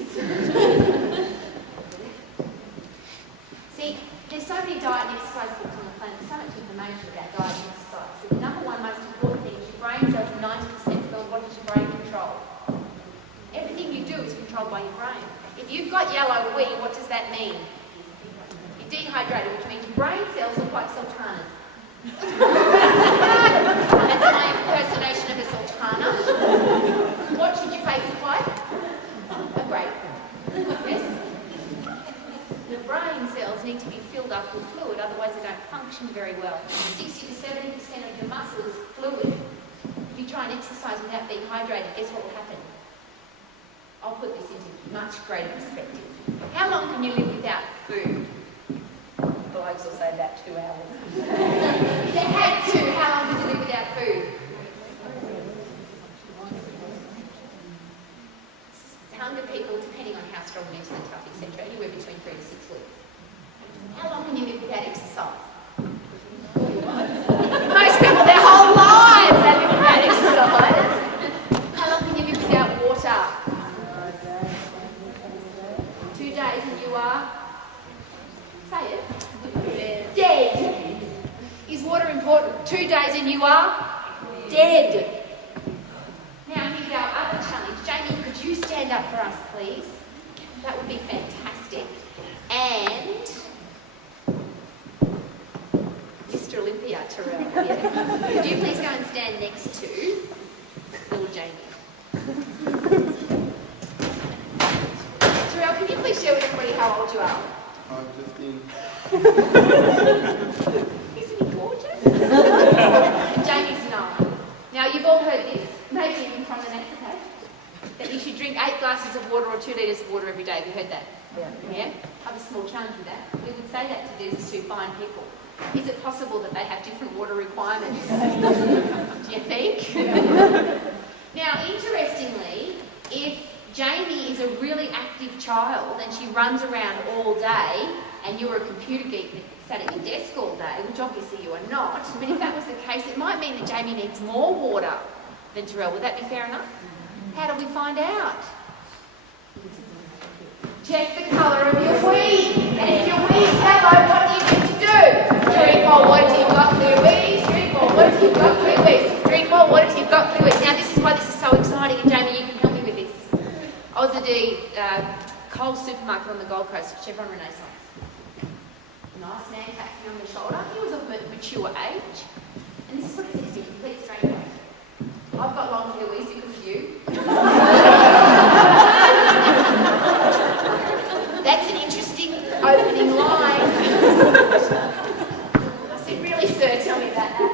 See, there's so many diet and exercise books on the planet, there's so much information about diet and exercise. The number one most important thing is your brain cells are 90% filled. What does your brain control? Everything you do is controlled by your brain. If you've got yellow wee, what does that mean? You're dehydrated, which means your brain cells look like sultanas. That's my impersonation of a sultana. What should your face look like? A grape. Yes? The brain cells need to be filled up with fluid, otherwise they don't function very well. 60 to 70% of your muscle is fluid. If you try and exercise without being hydrated, guess what will happen? I'll put this into much greater perspective. How long can you live without food? Blokes will say about 2 hours. If they had to, how long could you live without food? Younger people, depending on how strong, mentally tough, etc., anywhere between 3 to 6 weeks. How long can you live without exercise? Most people, their whole lives, they live without exercise. How long can you live without water? 2 days and you are, say it, dead. Is water important? 2 days and you are dead. Now here's our other challenge. Jamie, could you stand up for us, please? That would be fantastic. And Mr. Olympia, Terrell, yes. Could you please go and stand next to little Jamie? Terrell, can you please share with everybody how old you are? I'm 15. Isn't he gorgeous? And Jamie's 9. Now, you've all heard this, maybe even from the next page, that you should drink 8 glasses of water or 2 litres of water every day. Have you heard that? Yeah? I have a small challenge with that. We would say that to these 2 fine people. Is it possible that they have different water requirements? Do you think? Now, interestingly, if Jamie is a really active child and she runs around all day and you're a computer geek that sat at your desk all day, which obviously you are not, but if that was the case, it might mean that Jamie needs more water than Terrell. Would that be fair enough? How do we find out? Check the colour of your wee. And if your wee's yellow, what do you need to do? Drink more water till you've got clear wees. Drink more water till you've got clear wees. Drink more water till you've got clear wees. Now this is why this is so exciting, and Jamie, you can help me with this. I was at the Coles supermarket on the Gold Coast, Chevron Renaissance. Nice man tapped me on the shoulder. He was of mature age. And this is what he said to me, complete stranger. I've got long hair weeds because of you. That's an interesting opening line. I said, really, sir, tell me about that.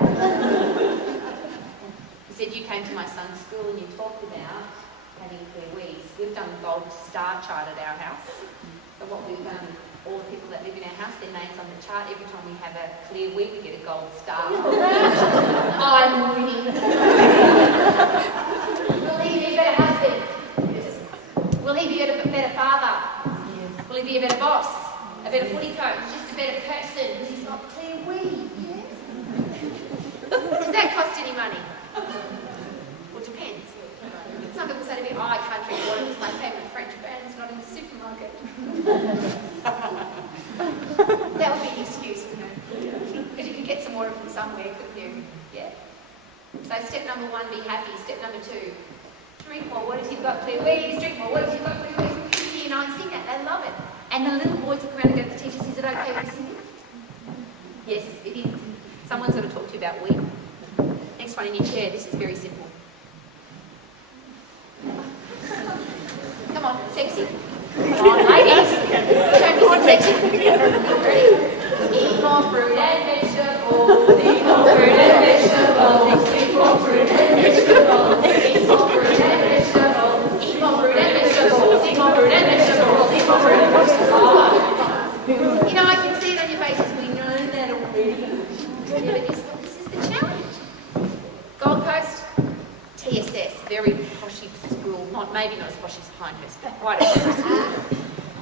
He said, you came to my son's school and you talked about having clear weeds. We've done the gold star chart at our house. So what we've done, all the people that live in our house, their names on the chart. Every time we have a clear weed, we get a gold star. I'm winning. Will he be a better husband? Yes. Will he be a better father? Yes. Will he be a better boss? A better footy coach? Just a better person because he's got clear weed? Yes. Does that cost any money? Well, it depends. Some people say to me, I can't drink water because my favourite French brand is not in the supermarket. That would be an excuse, wouldn't it? Because you could get some water from somewhere, couldn't you? Yeah. So step number 1, be happy. Step number 2, drink more water if you've got clear weeds. Drink more water if you've got clear weeds. Kids hear and sing that. They love it. And the little boys look around and go to the teachers, is it okay to sing it? Yes, it is. Someone's got to talk to you about weed. Next one in your chair. This is very simple. Come on, sexy. Come on, ladies. Show me some sexy. Ready? Eat more fruit and vegetables. Eat more fruit and vegetables. Eat more fruit and vegetables. Eat more fruit and vegetables. Eat more fruit and vegetables. Eat more fruit and vegetables. Eat more fruit and vegetables. You know, I can see it on your faces. We know that already. Yeah, but this is the challenge. Gold Coast, TSS, very poshy school. Maybe not as poshy as Pinehurst, but quite a poshy school.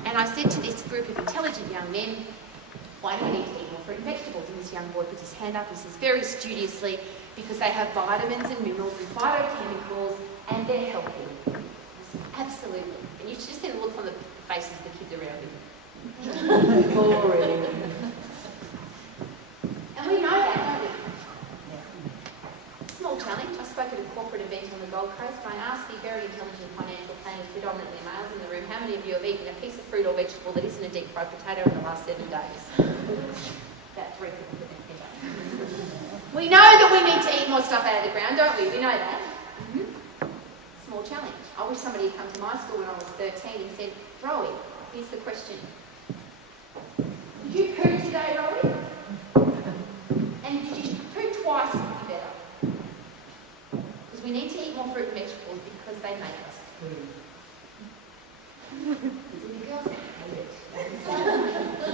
And I said to this group of intelligent young men, why do we need to eat more fruit and vegetables? And this young boy puts his hand up, he says very studiously, because they have vitamins and minerals and phytochemicals and they're healthy. I said, absolutely. And you should just see the look on the faces of the kids around him. Boring. And we know that, don't we? Small challenge. I spoke at a corporate event on the Gold Coast and I asked the very intelligent financial planners, predominantly males in the room, how many of you have eaten a piece of fruit or vegetable that isn't a deep fried potato in the last 7 days? About 3 people put their hand up. We know that we need to eat more stuff out of the ground, don't we? We know that. Small challenge. I wish somebody had come to my school when I was 13 and said, Rowie, here's the question. Did you poo today, Rowie? And did you poo twice would be better? Because we need to eat more fruit and vegetables because they make us poo. The girls hate it.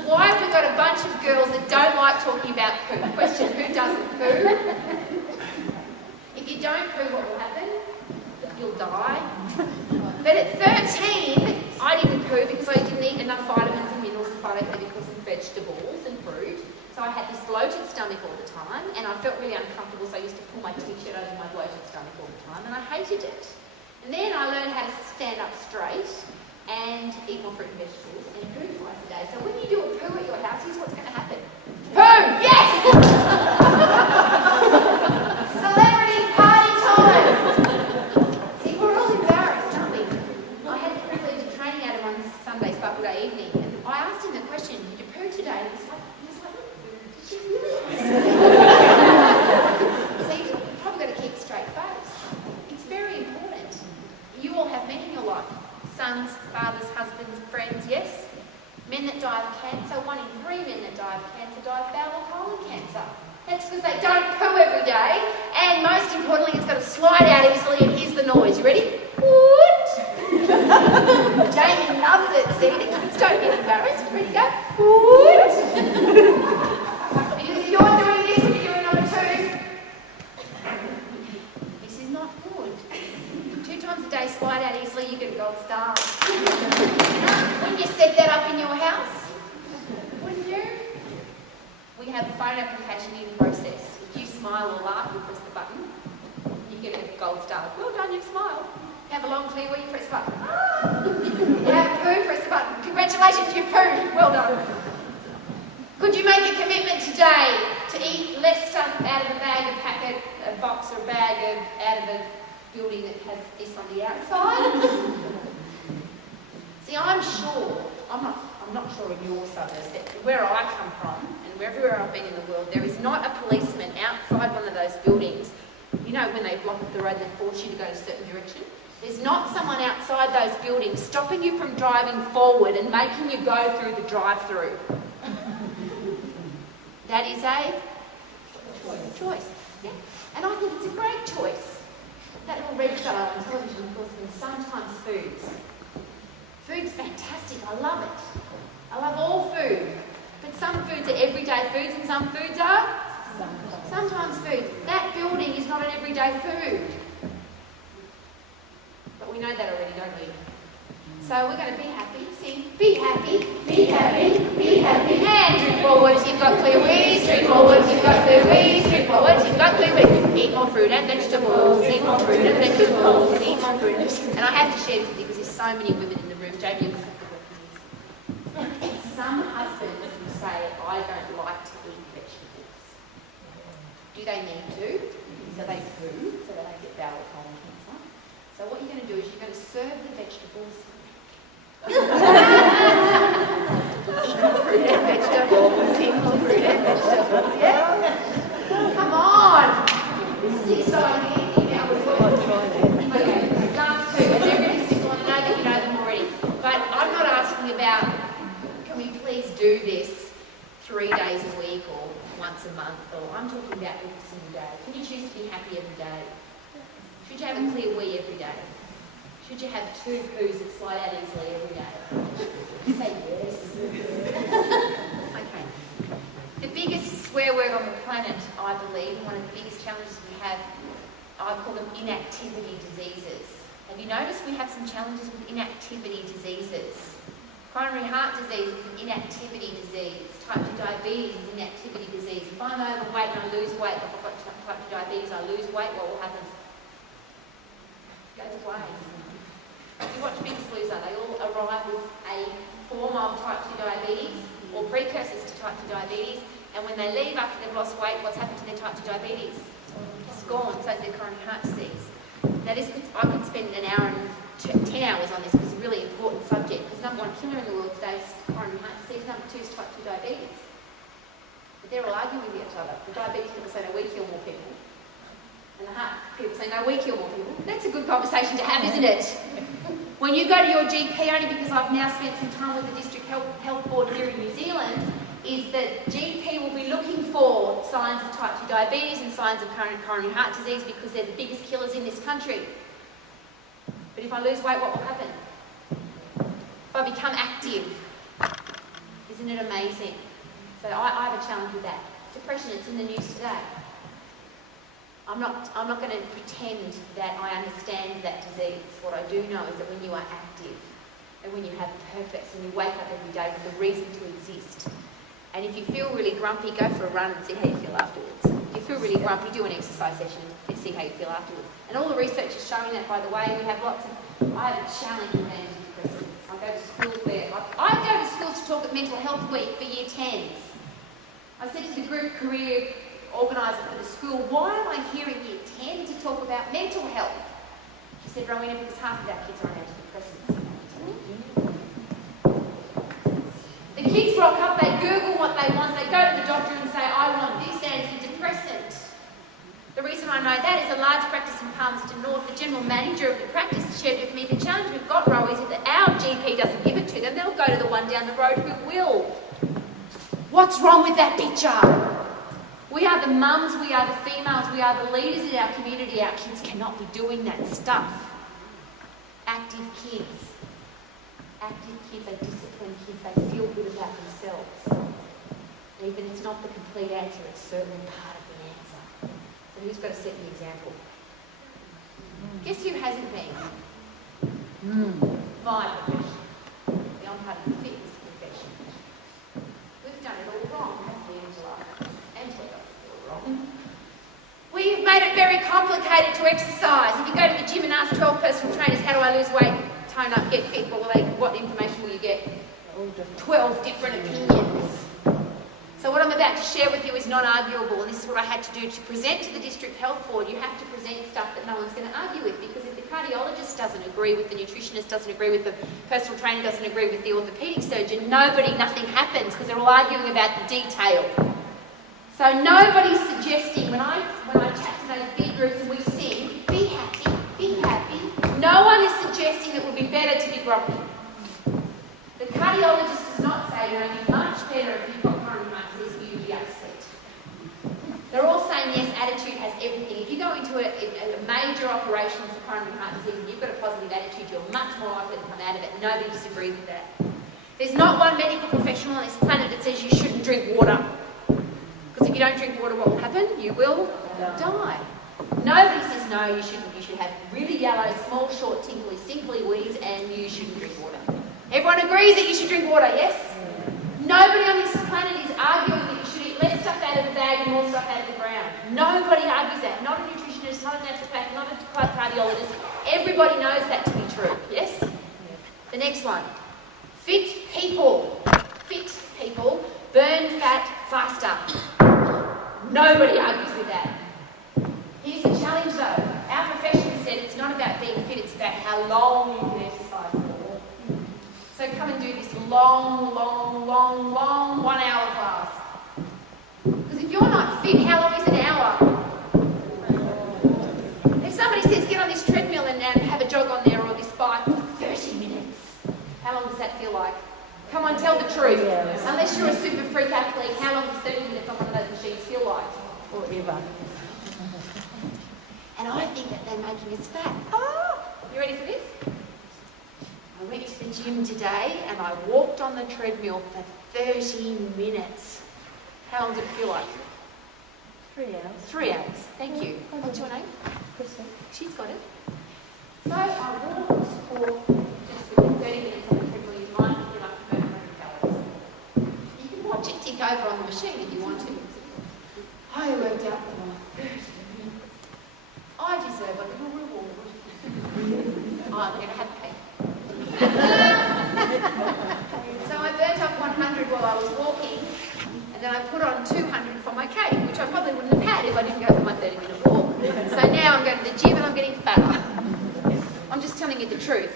Why have we got a bunch of girls that don't like talking about poo? Question, who doesn't poo? If you don't poo, what will happen? You'll die. But at 13, I didn't poo because I didn't eat enough vitamins and minerals and phytochemicals and vegetables and fruit. So I had this bloated stomach all the time and I felt really uncomfortable, so I used to pull my t-shirt over my bloated stomach all the time and I hated it. And then I learned how to stand up straight and eat more fruit and vegetables and poo twice a day. So when you do a poo at your house, here's what's going to happen. Poo! Yes! Celebrity party time! See, we're all embarrassed, aren't we? I had the privilege of training Adam on Sunday Sparkle Day evening and I asked him the question, did you poo today? And he was like, did you really? So you've probably got to keep a straight face. It's very important. You all have men in your life. Sons, fathers, husbands, friends, yes? Men that die of cancer, 1 in 3 men that die of cancer die of bowel or colon cancer. That's because they don't poo every day, and most importantly, it's got to slide out easily, and here's the noise. You ready? Woot! Jamie loves it. See, the kids don't get embarrassed. Ready to go? Woot! Because if you're doing this when you're number 2, this is not good. 2 times a day, slide out easily, you get a gold star. Wouldn't you set that up in your house? Wouldn't you? We have a phone application in process. If you smile or laugh, you press the button, you get a gold star. Well done, you've smiled. You have a long clear wee, press the button. You have a poo, press the button. Congratulations, you pooed. Well done. Could you make a commitment today to eat less stuff out of a bag, a packet, a box or a bag out of a building that has this on the outside? See, I'm not sure of your suburbs, but where I come from and everywhere I've been in the world, there is not a policeman outside one of those buildings. You know, when they block off the road and force you to go a certain direction? There's not someone outside those buildings stopping you from driving forward and making you go through the drive-through. That is a choice. Yeah. And I think it's a great choice. That little red fellow on television calls them sometimes foods. Food's fantastic. I love it. I love all food. But some foods are everyday foods and some foods are sometimes foods. That building is not an everyday food. We know that already, don't we? So we're going to be happy. Sing, be happy, be happy, be happy. And drink more water if you've got clear wheeze. Drink more water if you've got clear wheeze. Drink more water if you've got clear wheeze. Eat more fruit and vegetables. Eat more fruit and vegetables. Eat more fruit and vegetables. And I have to share this with you because there's so many women in the room. Jamie, you'll have to work with this. Some husbands will say, I don't like to eat vegetables. Do they need to? So they poo, so they don't get bowel colon cancer. So what you're going to do is you're going to serve the vegetables. Eat more fruit and vegetables. Eat more fruit and vegetables. Yeah? Come on! This is exciting. Okay, last two, and they're really simple, and I know that you know them already. But I'm not asking about, can we please do this 3 days a week or once a month, or I'm talking about every single day. Can you choose to be happy every day? Should you have a clear wee every day? Should you have 2 poos that slide out easily every day? Say yes. Okay. The biggest swear word on the planet, I believe, and one of the biggest challenges we have, I call them inactivity diseases. Have you noticed we have some challenges with inactivity diseases? Coronary heart disease is an inactivity disease. Type 2 diabetes is an inactivity disease. If I'm overweight and I lose weight, if I've got type 2 diabetes, I lose weight, what will happen? It goes away. If you watch Biggest Loser, they all arrive with a form of type 2 diabetes or precursors to type 2 diabetes, and when they leave after they've lost weight, what's happened to their type 2 diabetes? It's gone, so is their coronary heart disease. Now I could spend an hour and 10 hours on this because it's a really important subject, because number 1 killer in the world today is coronary heart disease, number 2 is type 2 diabetes. But they're all arguing with each other. The diabetes people say, no, we kill more people. And the heart people say, no, we kill more people. That's a good conversation to have, isn't it? When you go to your GP, only because I've now spent some time with the District Health Board here in New Zealand, is that GP will be looking for signs of type 2 diabetes and signs of coronary heart disease because they're the biggest killers in this country. But if I lose weight, what will happen? If I become active, isn't it amazing? So I have a challenge with that. Depression, it's in the news today. I'm not going to pretend that I understand that disease. What I do know is that when you are active and when you have purpose and you wake up every day with a reason to exist, and if you feel really grumpy, go for a run and see how you feel afterwards. If you feel really grumpy, do an exercise session and see how you feel afterwards. And all the research is showing that, by the way. We have I have a challenge with antidepressants. I go to schools where, I go to schools to talk at Mental Health Week for Year 10s. I said to the group career organiser for the school, why am I here in Year 10 to talk about mental health? She said, Rowena, because half of our kids are on antidepressants. The kids rock up, they Google what they want, they go to the doctor and say, I want this antidepressant. The reason I know that is a large practice in Palmerston North, the general manager of the practice shared with me, the challenge we've got, Rowie, is that our GP doesn't give it to them, they'll go to the one down the road who will. What's wrong with that picture? We are the mums, we are the females, we are the leaders in our community. Our kids cannot be doing that stuff. Active kids. Active kids, they disciplined kids, they feel good about themselves. And even it's not the complete answer, it's certainly part of the answer. So who's got to set the example? Guess who hasn't been? My profession. See, I'm part of the fitness profession. We've done it all wrong, haven't we, Angela? Angela does it all wrong. We've made it very complicated to exercise. If you go to the gym and ask 12 personal trainers, how do I lose weight, tone up, get fit, what information will you get? 12 different opinions. So what I'm about to share with you is not arguable, and this is what I had to do to present to the District Health Board. You have to present stuff that no one's going to argue with, because if the cardiologist doesn't agree with the nutritionist, doesn't agree with the personal trainer, doesn't agree with the orthopaedic surgeon, nothing happens, because they're all arguing about the detail. So nobody's suggesting, when I chat to those big groups and we sing, be happy, be happy, no one is suggesting that it would be better to be grumpy. The cardiologist does not say, you're much better if you've got coronary heart disease, for you to be upset. They're all saying, yes, attitude has everything. If you go into a major operation for coronary heart disease and you've got a positive attitude, you're much more likely to come out of it. Nobody disagrees with that. There's not one medical professional on this planet that says you shouldn't drink water. Because if you don't drink water, what will happen? You will die. Nobody says no, you shouldn't. You should have really yellow, small, short, tinkly, stinkly weeds, and you shouldn't drink water. Everyone agrees that you should drink water, yes? Nobody on this planet is arguing that you should eat less stuff out of the bag and more stuff out of the ground. Nobody argues that. Not a nutritionist, not a naturopath, not a cardiologist. Everybody knows that to be true, yes? The next one. Fit people burn fat faster. Nobody argues with that. Here's the challenge though. Our profession said it's not about being fit, it's about how long you can exercise for. So come and do this long 1 hour class. Because if you're not fit, how long is an hour? If somebody says get on this treadmill and have a jog on there or this bike for 30 minutes, how long does that feel like? Come on, tell the truth. Unless you're a super freak athlete, how long does 30 minutes on one of those machines feel like? Forever. And I think that they're making us fat. Oh, you ready for this? I went to the gym today and I walked on the treadmill for 30 minutes. How long did it feel like? 3 hours. 3 hours. Thank you. What's your name? Kristen. She's got it. So I walked for just within 30 minutes on the treadmill. You might feel like you burn 100 calories. You can watch it tick over on the machine if you want to. I worked out for 30 minutes. I deserve a little reward. Oh, I'm going to have a cake. So I burnt off 100 while I was walking, and then I put on 200 for my cake, which I probably wouldn't have had if I didn't go for my 30-minute walk. So now I'm going to the gym and I'm getting fatter. I'm just telling you the truth.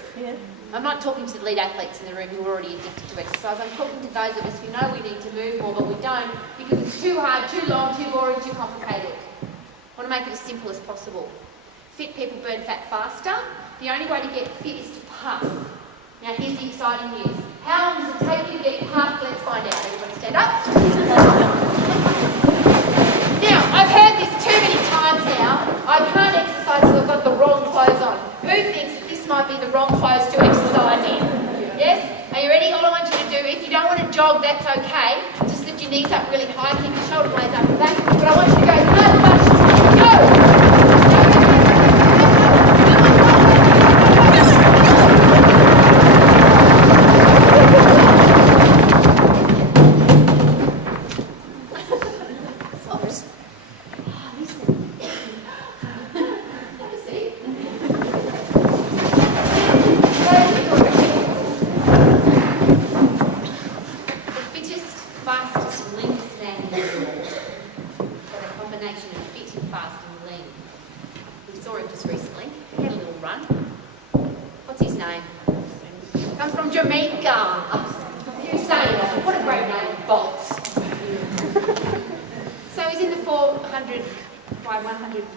I'm not talking to the elite athletes in the room who are already addicted to exercise. I'm talking to those of us who know we need to move more, but we don't because it's too hard, too long, too boring, too complicated. I want to make it as simple as possible. Fit people burn fat faster. The only way to get fit is to puff. Now here's the exciting news. How long does it take you to get puffed? Let's find out. Everybody stand up. Now, I've heard this too many times now. I can't exercise because I've got the wrong clothes on. Who thinks that this might be the wrong clothes to exercise in? Yes? Are you ready? All I want you to do, if you don't want to jog, that's okay. Just lift your knees up really high, keep your shoulder blades up and back. But I want you to go as hard as much as you can go.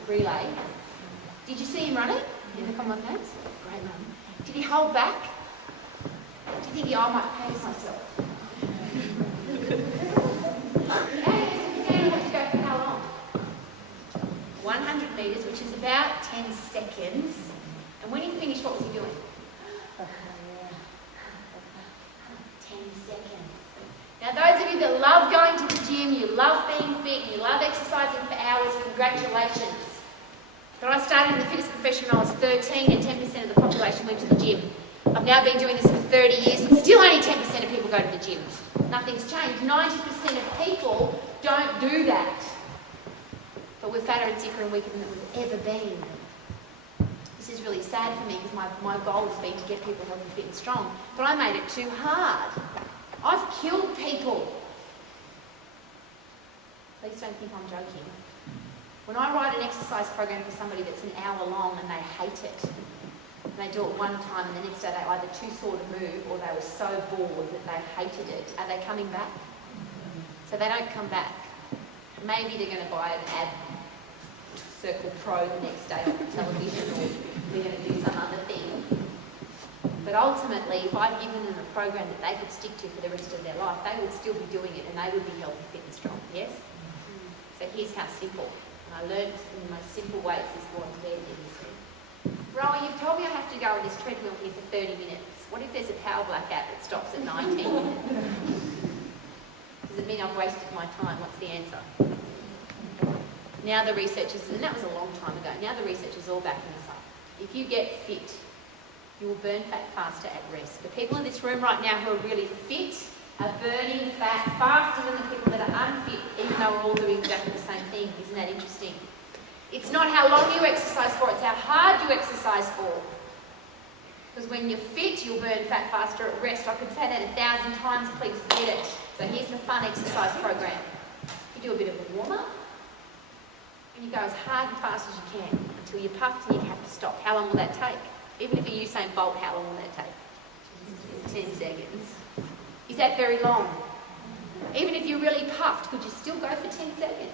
Relay. Did you see him running in the Commonwealth Games? Great run. Did he hold back? Do you think I might pace myself? You have to go for how long? 100 metres, which is about 10 seconds. And when he finished, what was he doing? 10 seconds. Now, those of you that love going to the gym, you love being fit, and you love exercising for hours, congratulations. But I started in the fitness profession when I was 13 and 10% of the population went to the gym. I've now been doing this for 30 years and still only 10% of people go to the gym. Nothing's changed. 90% of people don't do that. But we're fatter and sicker and weaker than we've ever been. This is really sad for me because my goal has been to get people healthy, fit and strong. But I made it too hard. I've killed people. Please don't think I'm joking. When I write an exercise program for somebody that's an hour long and they hate it, and they do it one time and the next day they either too sore to move or they were so bored that they hated it, are they coming back? So they don't come back. Maybe they're going to buy an ad Circle Pro the next day on television or they're going to do some other thing. But ultimately, if I'd given them a program that they could stick to for the rest of their life, they would still be doing it and they would be healthy, fit and strong, yes? So here's how simple. And I learned in the most simple ways this morning there, didn't you? Rowie, you've told me I have to go on this treadmill here for 30 minutes. What if there's a power blackout that stops at 19 minutes? Does it mean I've wasted my time? What's the answer? Now the research is, and that was a long time ago, now the research is all backing this up. If you get fit, you will burn fat faster at rest. The people in this room right now who are really fit are burning fat faster than the people that are unfit, even though we're all doing exactly the same thing. Isn't that interesting? It's not how long you exercise for, it's how hard you exercise for. Because when you're fit, you'll burn fat faster at rest. I could say that 1,000 times, please get it. So here's the fun exercise program. You do a bit of a warm-up, and you go as hard and fast as you can until you're puffed and you have to stop. How long will that take? Even if you're Usain Bolt, how long will that take? 10 seconds. Is that very long? Even if you're really puffed, could you still go for 10 seconds?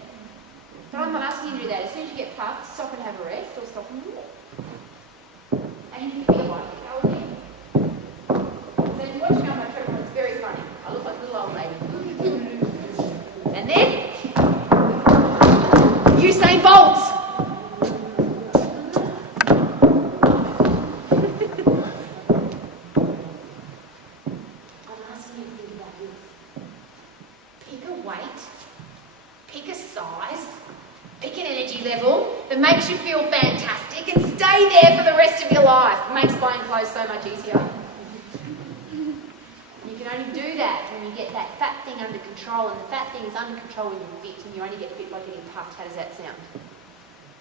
But I'm not asking you to do that. As soon as you get puffed, stop and have a rest or stop and walk. And you can feel like it. Go again. Then watch me on my treadmill. It's very funny. I look like a little old lady. And then, Usain Bolt. I'm asking you to think about this. Pick a weight, pick a size, pick an energy level that makes you feel fantastic and stay there for the rest of your life. It makes buying clothes so much easier. You can only do that when you get that fat thing under control, and the fat thing is under control when you're fit, and you only get fit by getting puffed. How does that sound?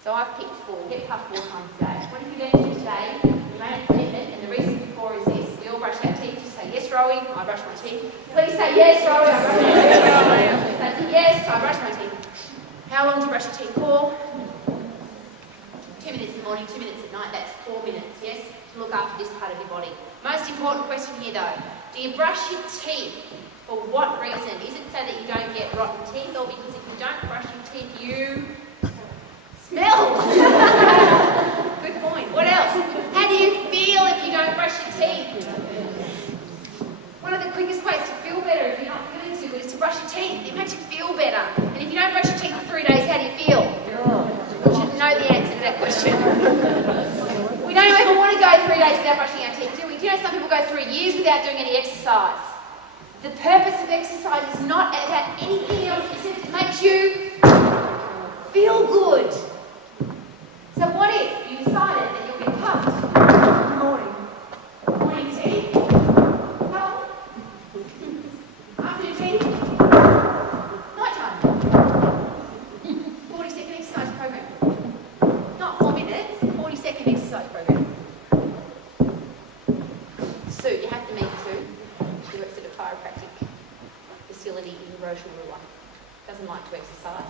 So I've picked 4. Get puffed 4 times a day. What have you learned today? You made a commitment, and the reason for 4 is this. We all brush our teeth. Just say, yes, Rowie, I brush my teeth. Please say, yes, Rowie, I brush my teeth. That's a yes, I brush my teeth. How long do you brush your teeth for? 2 minutes in the morning, 2 minutes at night. That's 4 minutes, yes? To look after this part of your body. Most important question here, though. Do you brush your teeth for what reason? Is it so that you don't get rotten teeth, or because if you don't brush your teeth, you smell? Good point. What else? How do you feel if you don't brush your teeth? One of the quickest ways to feel better if you're not feeling too good is to brush your teeth. It makes you feel better. And if you don't brush your teeth for 3 days, how do you feel? You should know the answer to that question. We don't even want to go 3 days without brushing our teeth, do we? Do you know some people go through years without doing any exercise? The purpose of exercise is not about anything else except it makes you feel good. So what if you decided that you'll get puffed? Morning tea? No. Afternoon tea? Nighttime? 40-second exercise program. Not 4 minutes, 40-second exercise program. Sue, you have to meet Sue. She works at a chiropractic facility in Rotorua. Doesn't like to exercise.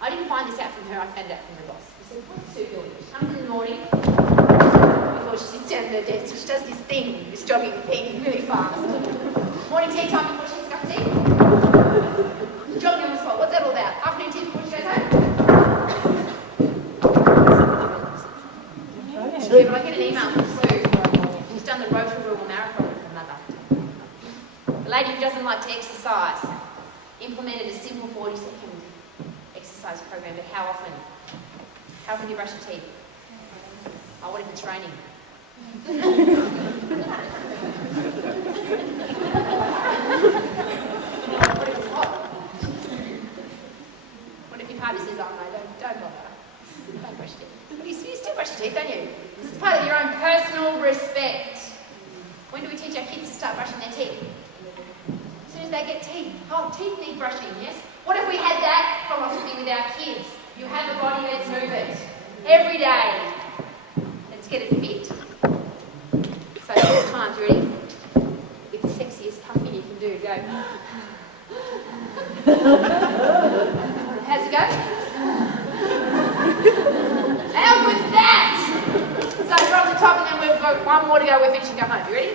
I didn't find this out from her, I found it out from the boss. He said, what's Sue doing? She comes in the morning, before she sits down at her desk, she does this thing, this jogging thing, really fast. Morning tea time before she has a cup of tea. Jogging on the spot, what's that all about? Afternoon tea before she goes home. Yeah, but I get an email from Sue. She's done the Rotorua Marathon with her mother. The lady who doesn't like to exercise implemented a simple 40-second exercise program, but how often? How often do you brush your teeth? Oh, what if it's raining? What if it's hot? What if your partner says, oh no, don't bother. Don't brush your teeth. But you still brush your teeth, don't you? Because it's part of your own personal respect. When do we teach our kids to start brushing their teeth? As soon as they get teeth. Oh, teeth need brushing, yes? What if we had that philosophy with our kids? You have a body, let's move it. Every day. Let's get it fit. So 4 times, ready? Get the sexiest puffing you can do. Go. How's it go? How good's that? So from the top, and then we've got 1 more to go. We're finishing. Go home. You ready?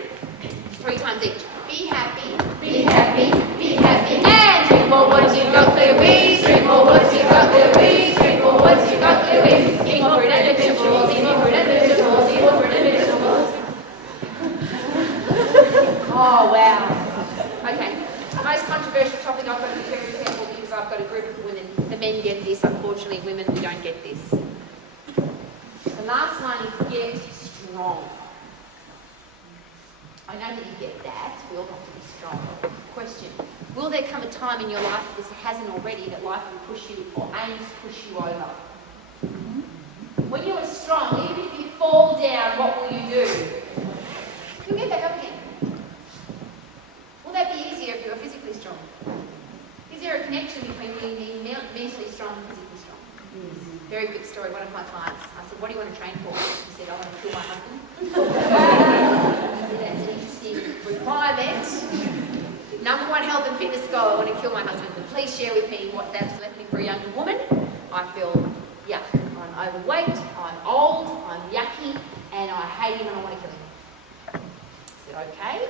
3 times each. Be happy, be happy, be happy. And drink more water till you've got clear wheeze. Drink more water till you've got clear wheeze. Drink more water till you've got clear wheeze. Eat more fruit and vegetables. Eat more fruit and vegetables. Eat more fruit and vegetables. Oh, wow. Okay. Most controversial topic. I've got to be very careful because I've got a group of women. The men get this. Unfortunately, women, we don't get this. The last one is get strong. I know that you get that. we all have to be strong. Question, will there come a time in your life, if this hasn't already, that life will push you or aim to push you over? When you are strong, even if you fall down, what will you do? You'll get back up again. Will that be easier if you are physically strong? Is there a connection between being mentally strong and physically strong? Yes. Very quick story. One of my clients, I said, what do you want to train for? He said, I want to kill my husband. I said, that's an interesting requirement. Number one health and fitness goal, I want to kill my husband. But please share with me what that's left me for a younger woman. I feel yuck. I'm overweight, I'm old, I'm yucky, and I hate him and I want to kill him. I said, okay.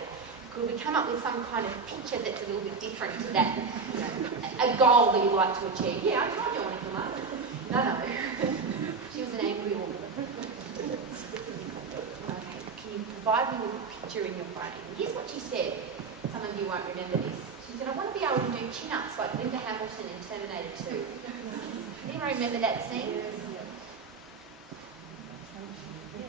Could we come up with some kind of picture that's a little bit different to that? A goal that you'd like to achieve? Yeah, I told you I want to kill my husband. No. She was an angry woman. Okay, can you provide me with a picture in your brain? Here's what she said. Some of you won't remember this. She said, I want to be able to do chin-ups like Linda Hamilton in Terminator 2. Anyone remember that scene?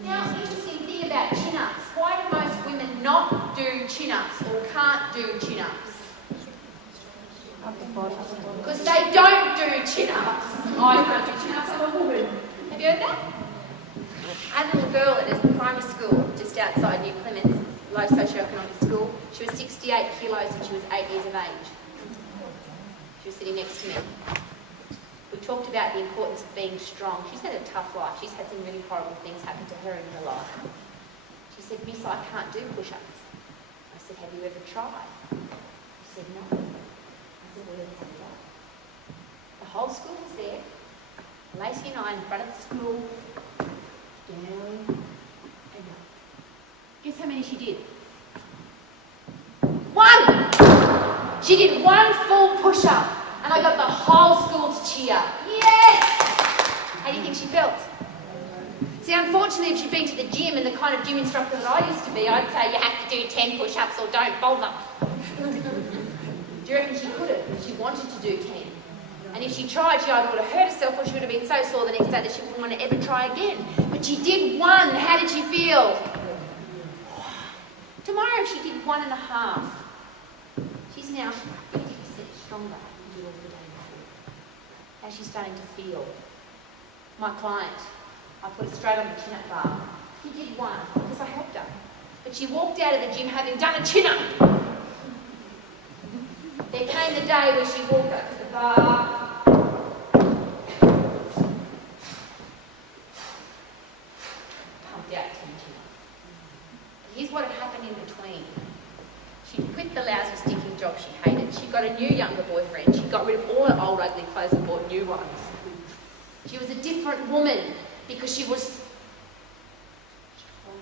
Now, interesting thing about chin-ups. Why do most women not do chin-ups or can't do chin-ups? Because they don't do chin-ups. I can't do chin-ups, I'm a woman. Have you heard that? I had a little girl at a primary school just outside New Plymouth, low socioeconomic school. She was 68 kilos and she was 8 years of age. She was sitting next to me. We talked about the importance of being strong. She's had a tough life. She's had some really horrible things happen to her in her life. She said, Miss, I can't do push-ups. I said, have you ever tried? She said, no. I said, well, let's have a go. The whole school was there. Lacey and I in front of the school. Down and up. Guess how many she did? 1! She did 1 full push-up. And I got the whole school to cheer. Yes! How do you think she felt? See, unfortunately, if she'd been to the gym and the kind of gym instructor that I used to be, I'd say you have to do 10 push-ups or don't bother. Do you reckon she could have if she wanted to do 10? And if she tried, she either would have hurt herself or she would have been so sore the next day that she wouldn't want to ever try again. But she did 1. How did she feel? Tomorrow, if she did 1.5, she's now 50% stronger. How's she starting to feel? My client, I put her straight on the chin-up bar. She did 1 because I helped her. But she walked out of the gym having done a chin-up. There came the day where she walked up to the bar. Pumped out 10 chin-ups. Here's what had happened in between. She quit the lousy stinking job she hated. She got a new younger boyfriend. She got rid of all her old ugly clothes and bought new ones. She was a different woman because she was strong.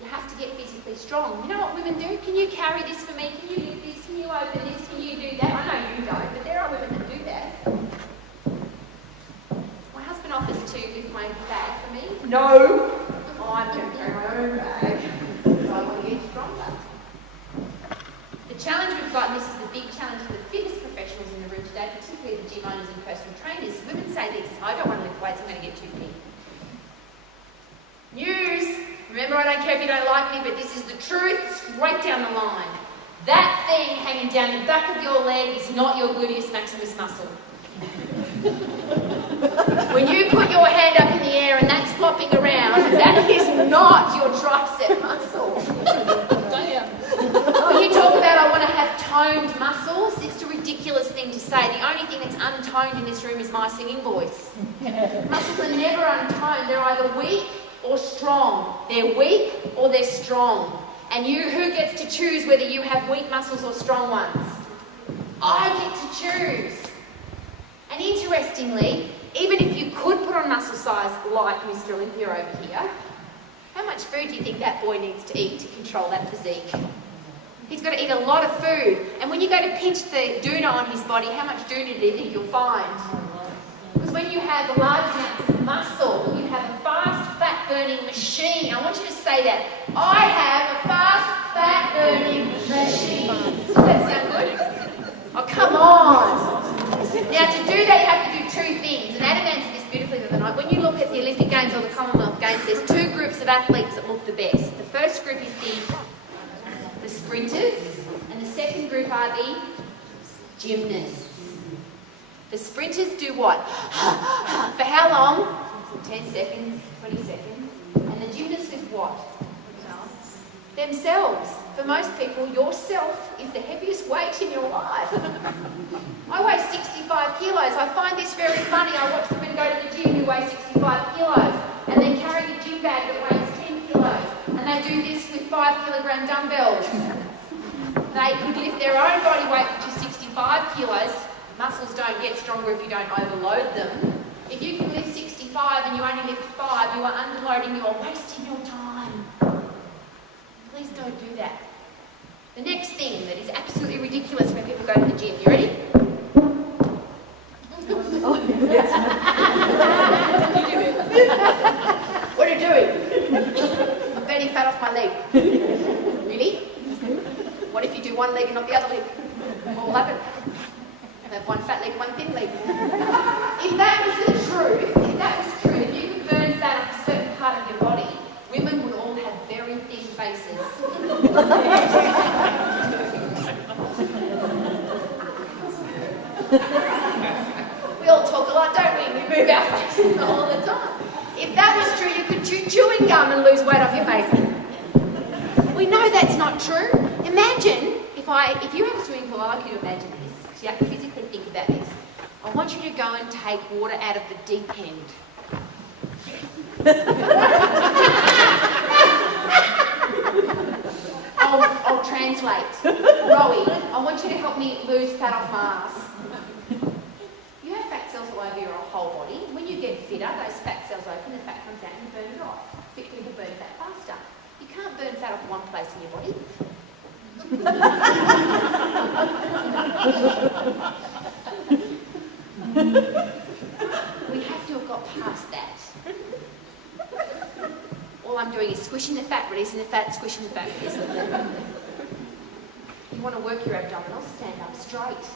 You have to get physically strong. You know what women do? Can you carry this for me? Can you lift this? Can you open this? Can you do that? I know you don't, but there are women that do that. My husband offers to lift my bag for me. No! I'm going to carry my own bag. I want to get stronger. The challenge we've got, and this is the big challenge for the fitness professionals in the room today, particularly the gym owners and personal trainers, women say this, I don't want to lift weights, I'm going to get too big. News! Remember, I don't care if you don't like me, but this is the truth, straight down the line. That thing hanging down the back of your leg is not your gluteus maximus muscle. When you put your hand up in the air and that's flopping around, that is not your tricep muscle. When you talk about I want to have toned muscles, it's a ridiculous thing to say. The only thing that's untoned in this room is my singing voice. Muscles are never untoned. They're either weak or strong. They're weak or they're strong. And who gets to choose whether you have weak muscles or strong ones? I get to choose. And interestingly, even if you could put on muscle size like Mr. Olympia over here, how much food do you think that boy needs to eat to control that physique? He's got to eat a lot of food. And when you go to pinch the doona on his body, how much doona do you think you'll find? Because when you have large amounts of muscle, you have a fast fat-burning machine. I want you to say that. I have a fast fat-burning machine. Does that sound good? Oh, come on. Now, to do that, you have to do 2 things. And Adam answered this beautifully the other night. When you look at the Olympic Games or the Commonwealth Games, there's 2 groups of athletes that look the best. The first group is the sprinters, and the second group are the gymnasts. The sprinters do what? For how long? 10 seconds, 20 seconds. And the gymnast is what? Themselves. For most people, yourself is the heaviest weight in your life. I weigh 65 kilos. I find this very funny. I watch women go to the gym who weigh 65 kilos and then carry a gym bag that weighs 10 kilos. And they do this with 5 kilogram dumbbells. They could lift their own body weight, which is 65 kilos. Muscles don't get stronger if you don't overload them. If you can lift 65 and you only lift 5, you are underloading, you are wasting your time. Please don't do that. The next thing that is absolutely ridiculous when people go to the gym. You ready? What are you doing? I'm burning fat off my leg. Really? What if you do one leg and not the other leg? What will happen? I have one fat leg, one thin leg. If that was the truth, if you could burn fat off a certain part of your body, women would all have very thin faces. We all talk a lot, don't we? We move our faces all the time. If that was true, you could chew chewing gum and lose weight off your face. We know that's not true. Imagine if you have a swimming pool, I'd like you to imagine this. So you have to physically think about this. I want you to go and take water out of the deep end. I'll translate. Rowie, I want you to help me lose fat off my ass. You have fat cells all over your whole body. When you get fitter, those fat cells open, the fat comes out and you burn it off. Fit people burn fat faster. You can't burn fat off one place in your body. We have to have got past that. All I'm doing is squishing the fat, releasing the fat, squishing the fat, releasing the fat. You want to work your abdominals, stand up straight.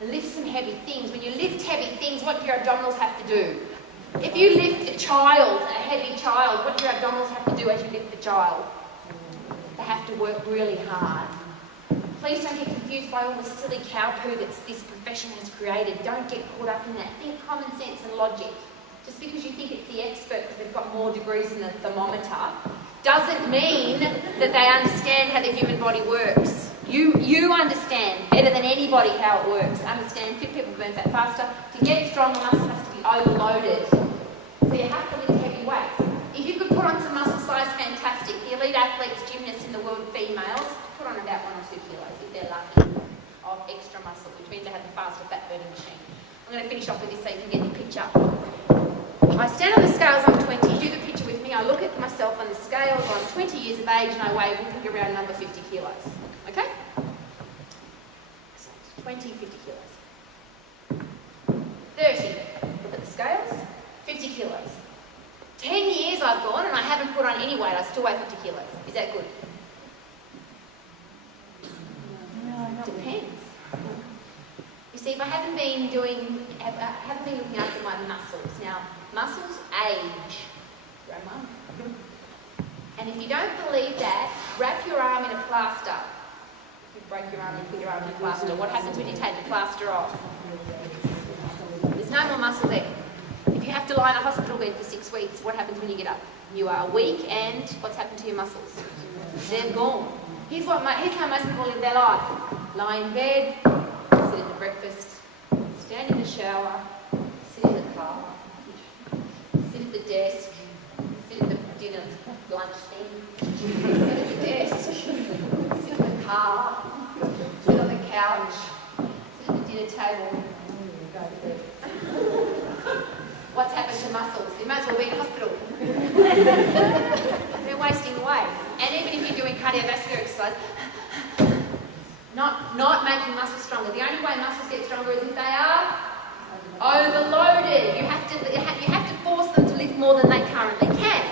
And lift some heavy things. When you lift heavy things, what do your abdominals have to do? If you lift a child, a heavy child, what do your abdominals have to do as you lift the child? They have to work really hard. Please don't get confused by all the silly cow poo that this profession has created. Don't get caught up in that. Think common sense and logic. Just because you think it's the expert because they've got more degrees than the thermometer doesn't mean that they understand how the human body works. You understand better than anybody how it works. Understand fit people burn fat faster. To get strong, the muscle has to be overloaded. So you have to lift heavy weights. If you could put on some muscle size, fantastic. The elite athletes, gymnasts in the world, females, put on about 1 or 2 kilos if they're lucky of extra muscle, which means they have a faster fat burning machine. I'm going to finish off with this so you can get the picture. I stand on the scales, I'm 20, do the picture with me, I look at myself on the scales, I'm 20 years of age and I weigh around number 50 kilos. Okay? 20, 50 kilos. 30, look at the scales, 50 kilos. 10 years I've gone and I haven't put on any weight, I still weigh 50 kilos. Is that good? Depends. You see, if I haven't been looking after my muscles. Now, muscles age, Grandma. And if you don't believe that, wrap your arm in a plaster. If you break your arm and put your arm in a plaster, what happens when you take the plaster off? There's no more muscle there. If you have to lie in a hospital bed for 6 weeks, what happens when you get up? You are weak and what's happened to your muscles? They're gone. Here's how most people live their life. Lie in bed, sit at the breakfast, stand in the shower, sit in the car, sit at the desk, sit at the dinner lunch thing, sit at the desk, sit in the car, sit on the couch, sit at the dinner table, go to bed. What's happened to muscles? You might as well be in hospital. They're wasting away. And even if you're doing cardiovascular exercise, not making muscles stronger. The only way muscles get stronger is if they are overloaded. You have to force them to lift more than they currently can.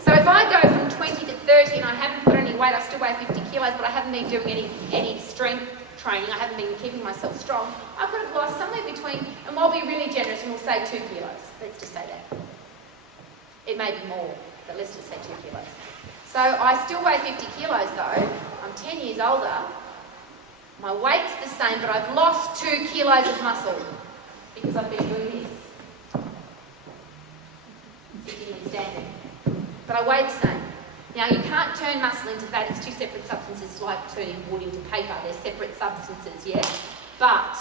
So if I go from 20 to 30 and I haven't put any weight, I still weigh 50 kilos, but I haven't been doing any strength training, I haven't been keeping myself strong, I could have lost somewhere between, and we'll be really generous and we'll say 2 kilos. Let's just say that. It may be more, but let's just say 2 kilos. So I still weigh 50 kilos though. I'm 10 years older, my weight's the same, but I've lost 2 kilos of muscle because I've been doing this. Sitting and standing. But I weigh the same. Now, you can't turn muscle into fat. It's 2 separate substances. It's like turning wood into paper. They're separate substances, yeah? But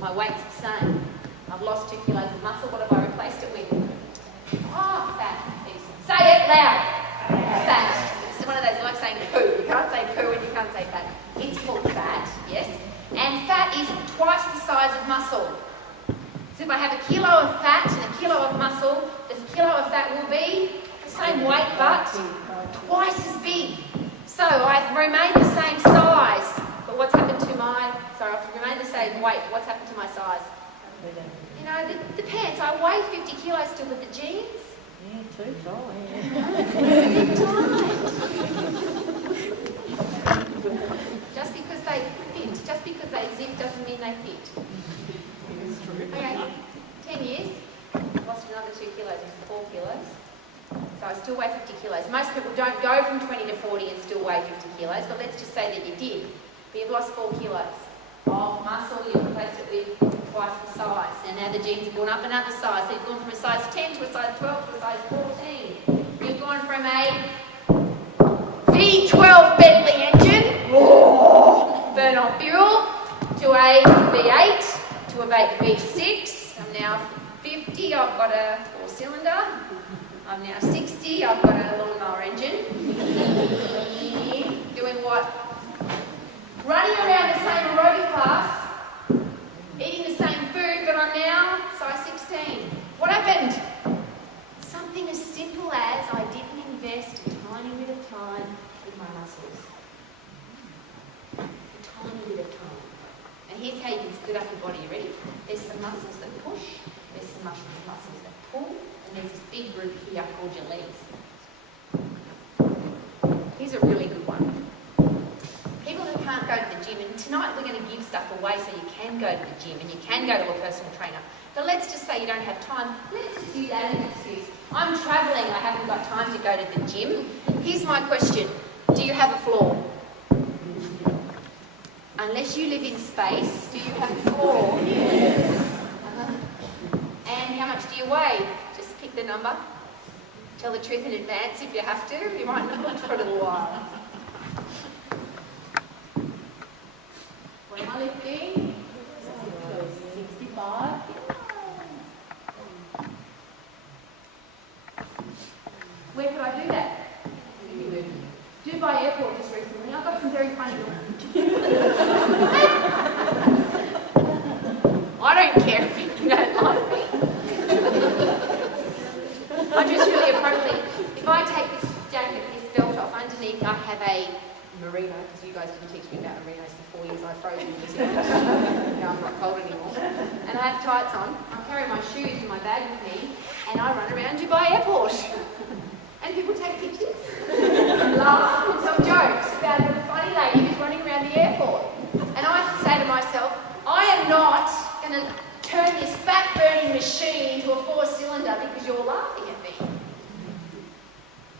my weight's the same. I've lost 2 kilos of muscle. What have I replaced it with? Oh, fat. Say it loud. Fat. It's one of those, like saying poo. You can't say poo and you can't say fat. It's called fat, yes? And fat is twice the size of muscle. So if I have a kilo of fat and a kilo of muscle, the kilo of fat will be the same weight but twice as big. So I've remained the same size, but what's happened to I've remained the same weight, what's happened to my size? You know, the pants, I weigh 50 kilos still with the jeans. Yeah, too tall, Just because they fit, just because they zip doesn't mean they fit. Okay, 10 years, lost another 2 kilos, 4 kilos. So I still weigh 50 kilos. Most people don't go from 20 to 40 and still weigh 50 kilos, but let's just say that you did. But you've lost 4 kilos of muscle, you've replaced it with twice the size. And now the jeans have gone up another size. So you've gone from a size 10 to a size 12 to a size 14. You've gone from a V12 Bentley engine, burn on fuel, to a V8, to a V6. I'm now 50, I've got a 4-cylinder. I'm now 60, I've got a lawnmower engine. Doing what? Running around the same aerobic class, eating the same food, but I'm now size 16. What happened? Something as simple as I didn't invest a tiny bit of time with my muscles. A tiny bit of time. And here's how you can split up your body. You ready? There's some muscles that push, there's some muscles that pull, and there's this big group here called your legs. Here's a really good one. People who can't go to the gym, and tonight we're going to give stuff away so you can go to the gym and you can go to a personal trainer. But let's just say you don't have time. Let's just use that as an excuse. I'm travelling, I haven't got time to go to the gym. Here's my question. Do you have a floor? Unless you live in space, do you have a floor? Yes. And how much do you weigh? Just pick the number. Tell the truth in advance if you have to. You might not look for a little while. What am I lifting? 65. Where could I do that? Dubai Airport just recently. I got some very funny I don't care if you don't like me. I just really appropriately, if I take this jacket, this belt off, underneath I have a merino, because you guys didn't teach me about merinos for 4 years, I froze in New Zealand. Now I'm not cold anymore. And I have tights on, I carry my shoes in my bag with me, and I run around Dubai Airport. And people take pictures, laugh and tell jokes about the funny lady who's running around the airport. And I say to myself, I am not going to turn this fat-burning machine into a 4-cylinder because you're laughing at me.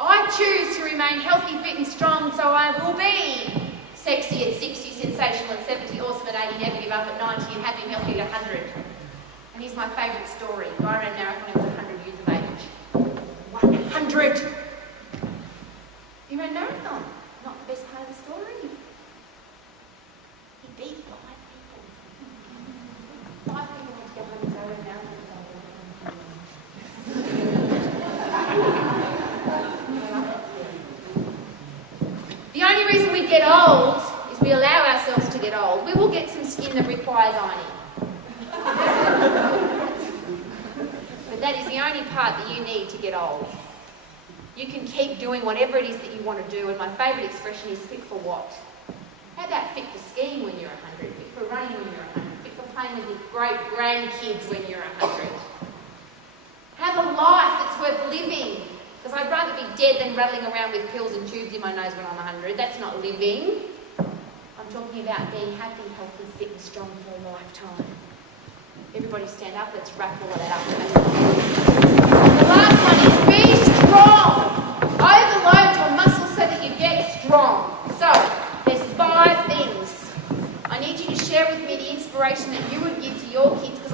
I choose to remain healthy, fit and strong, so I will be sexy at 60, sensational at 70, awesome at 80, never give up at 90, and happy and healthy at 100. And here's my favourite story. A guy ran a marathon when he was 100 years of age. 100! He ran a marathon. Not the best part of the story. He beat 5 people. 5 people went to get home and say, "We're marathon." The only reason we get old is we allow ourselves to get old. We will get some skin that requires ironing. But that is the only part that you need to get old. You can keep doing whatever it is that you want to do, and my favourite expression is fit for what? How about fit for skiing when you're 100, fit for running when you're 100, fit for playing with your great grandkids when you're 100? Have a life that's worth living, because I'd rather be dead than rattling around with pills and tubes in my nose when I'm 100. That's not living. I'm talking about being happy, healthy, fit and strong for a lifetime. Everybody stand up, let's wrap all of that up. The last one is be strong. Overload your muscles so that you get strong. So,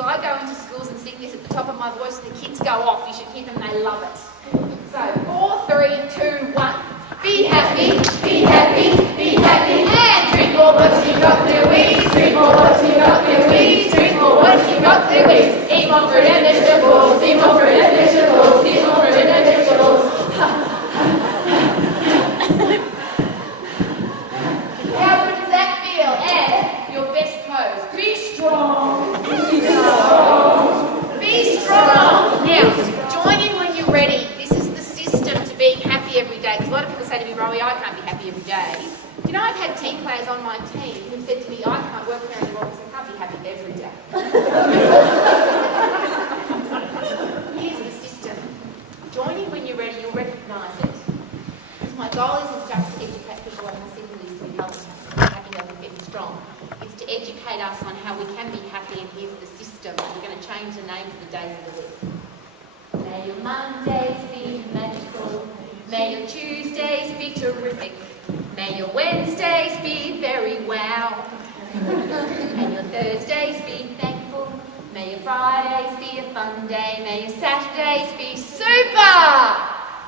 I go into schools and sing this at the top of my voice and the kids go off. You should hear them, they love it. So 4, 3, 2, 1. Be happy, be happy, be happy, and drink more what you got Louise. Drink more what you got Louise. Drink more what you got Louise. Eat more fruit and vegetables. Eat more fruit and vegetables. Eat more fruit and vegetables. How good does that feel? And your best pose. Be strong. Be strong. Be strong. Now, join in when you're ready. This is the system to being happy every day. Because a lot of people say to me, Rowie, I can't be happy every day. Do you know I've had team players on my team who've said to me, I can't work there anymore because I can't be happy every day. Here's the system. Join in when you're ready. You'll recognise it. Because my goal isn't just to educate people on how simple it is to be healthy, fit and strong. It's to educate us on how we can be happy, and here's the system. We're going to change the names of the days of the week. May your Mondays be magical. May your Tuesdays be terrific. May your Wednesdays be very wow. And your Thursdays be thankful. May your Fridays be a fun day. May your Saturdays be super.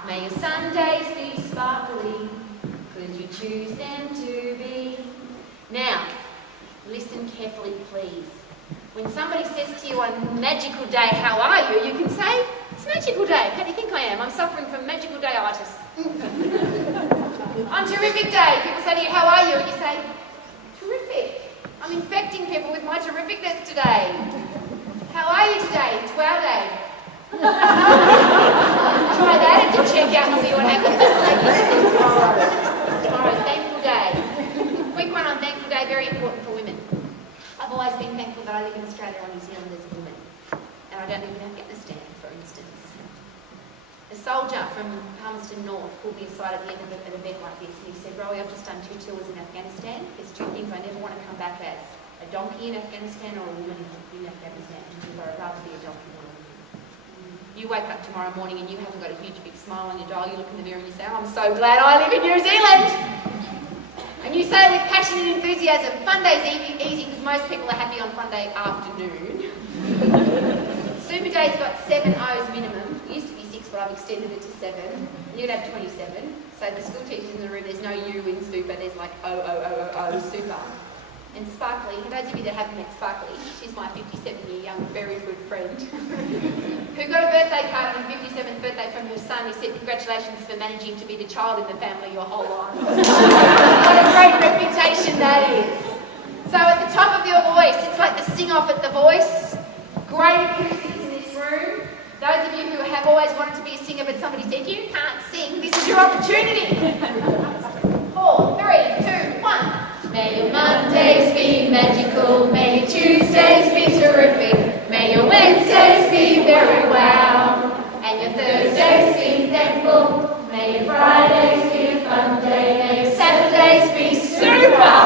May your Sundays be sparkly. Could you choose them to be? Now, listen carefully, please. When somebody says to you on magical day, how are you? You can say, it's magical day. How do you think I am? I'm suffering from magical dayitis. On terrific day, people say to you, how are you? And you say, terrific. I'm infecting people with my terrificness today. How are you today? It's wow day. Try that and to check out and see what happens. Tomorrow's thankful day. Quick one on thankful day, very important for women. I've always been thankful that I live in Australia or New Zealand as a woman. And I don't live in Afghanistan, for instance. A soldier from Palmerston North pulled me aside at the end of an event like this and he said, Rowie, I've just done 2 tours in Afghanistan. There's 2 things I never want to come back as. A donkey in Afghanistan or a woman in Afghanistan. I'd rather be a donkey than a woman. You wake up tomorrow morning and you haven't got a huge big smile on your dial. You look in the mirror and you say, oh, I'm so glad I live in New Zealand. And you say with passion and enthusiasm, fun day's easy because most people are happy on fun day afternoon. Super day's got 7 O's minimum. It used to be 6, but I've extended it to 7. You'd have 27. So the school teachers in the room, there's no U in super, there's like O, super. And Sparkly, for those of you that haven't met Sparkly, she's my 57-year young, very good friend, who got a birthday card on her 57th birthday from her son who said, congratulations for managing to be the child in the family your whole life. What a great reputation that is. So at the top of your voice, it's like the sing-off at the Voice. Great acoustics in this room. Those of you who have always wanted to be a singer but somebody said, you can't sing, this is your opportunity. 4, 3, 2, 1. May your Mondays be magical, may your Tuesdays be terrific, may your Wednesdays be very wow, and your Thursdays be thankful, may your Fridays be a fun day, may your Saturdays be super,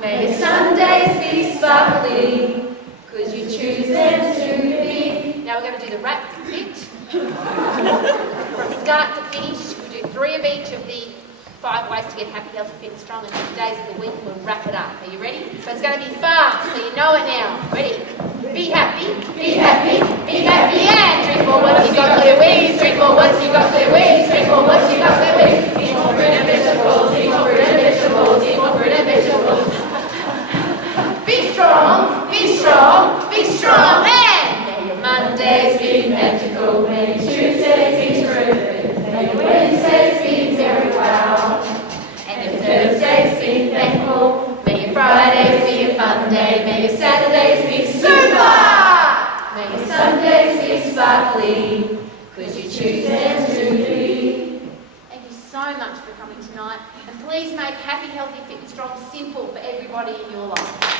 may your Sundays be sparkly, could you choose them to be? Now we're going to do the rap bit. From start to finish, we do 3 of each of the 5 ways to get happy, healthy, fit and strong, and 2 days of the week we'll wrap it up. Are you ready? So it's going to be fast, so you know it now. Ready? Be happy, be happy, be happy, and drink more what you got Louise. Drink more what you got Louise. Drink more what you got Louise. Eat more fruit and vegetables. Eat more fruit and vegetables. Eat more fruit and vegetables. Be strong, be strong, be strong, and may your Mondays be magical, may your Tuesdays be terrific, may your Wednesdays be very wow, and your Thursdays be thankful, may your Fridays be a fun day, may your Saturdays be super, may your Sundays be sparkly, could you choose them to be? Thank you so much for coming tonight, and please make happy, healthy, fit and strong simple for everybody in your life.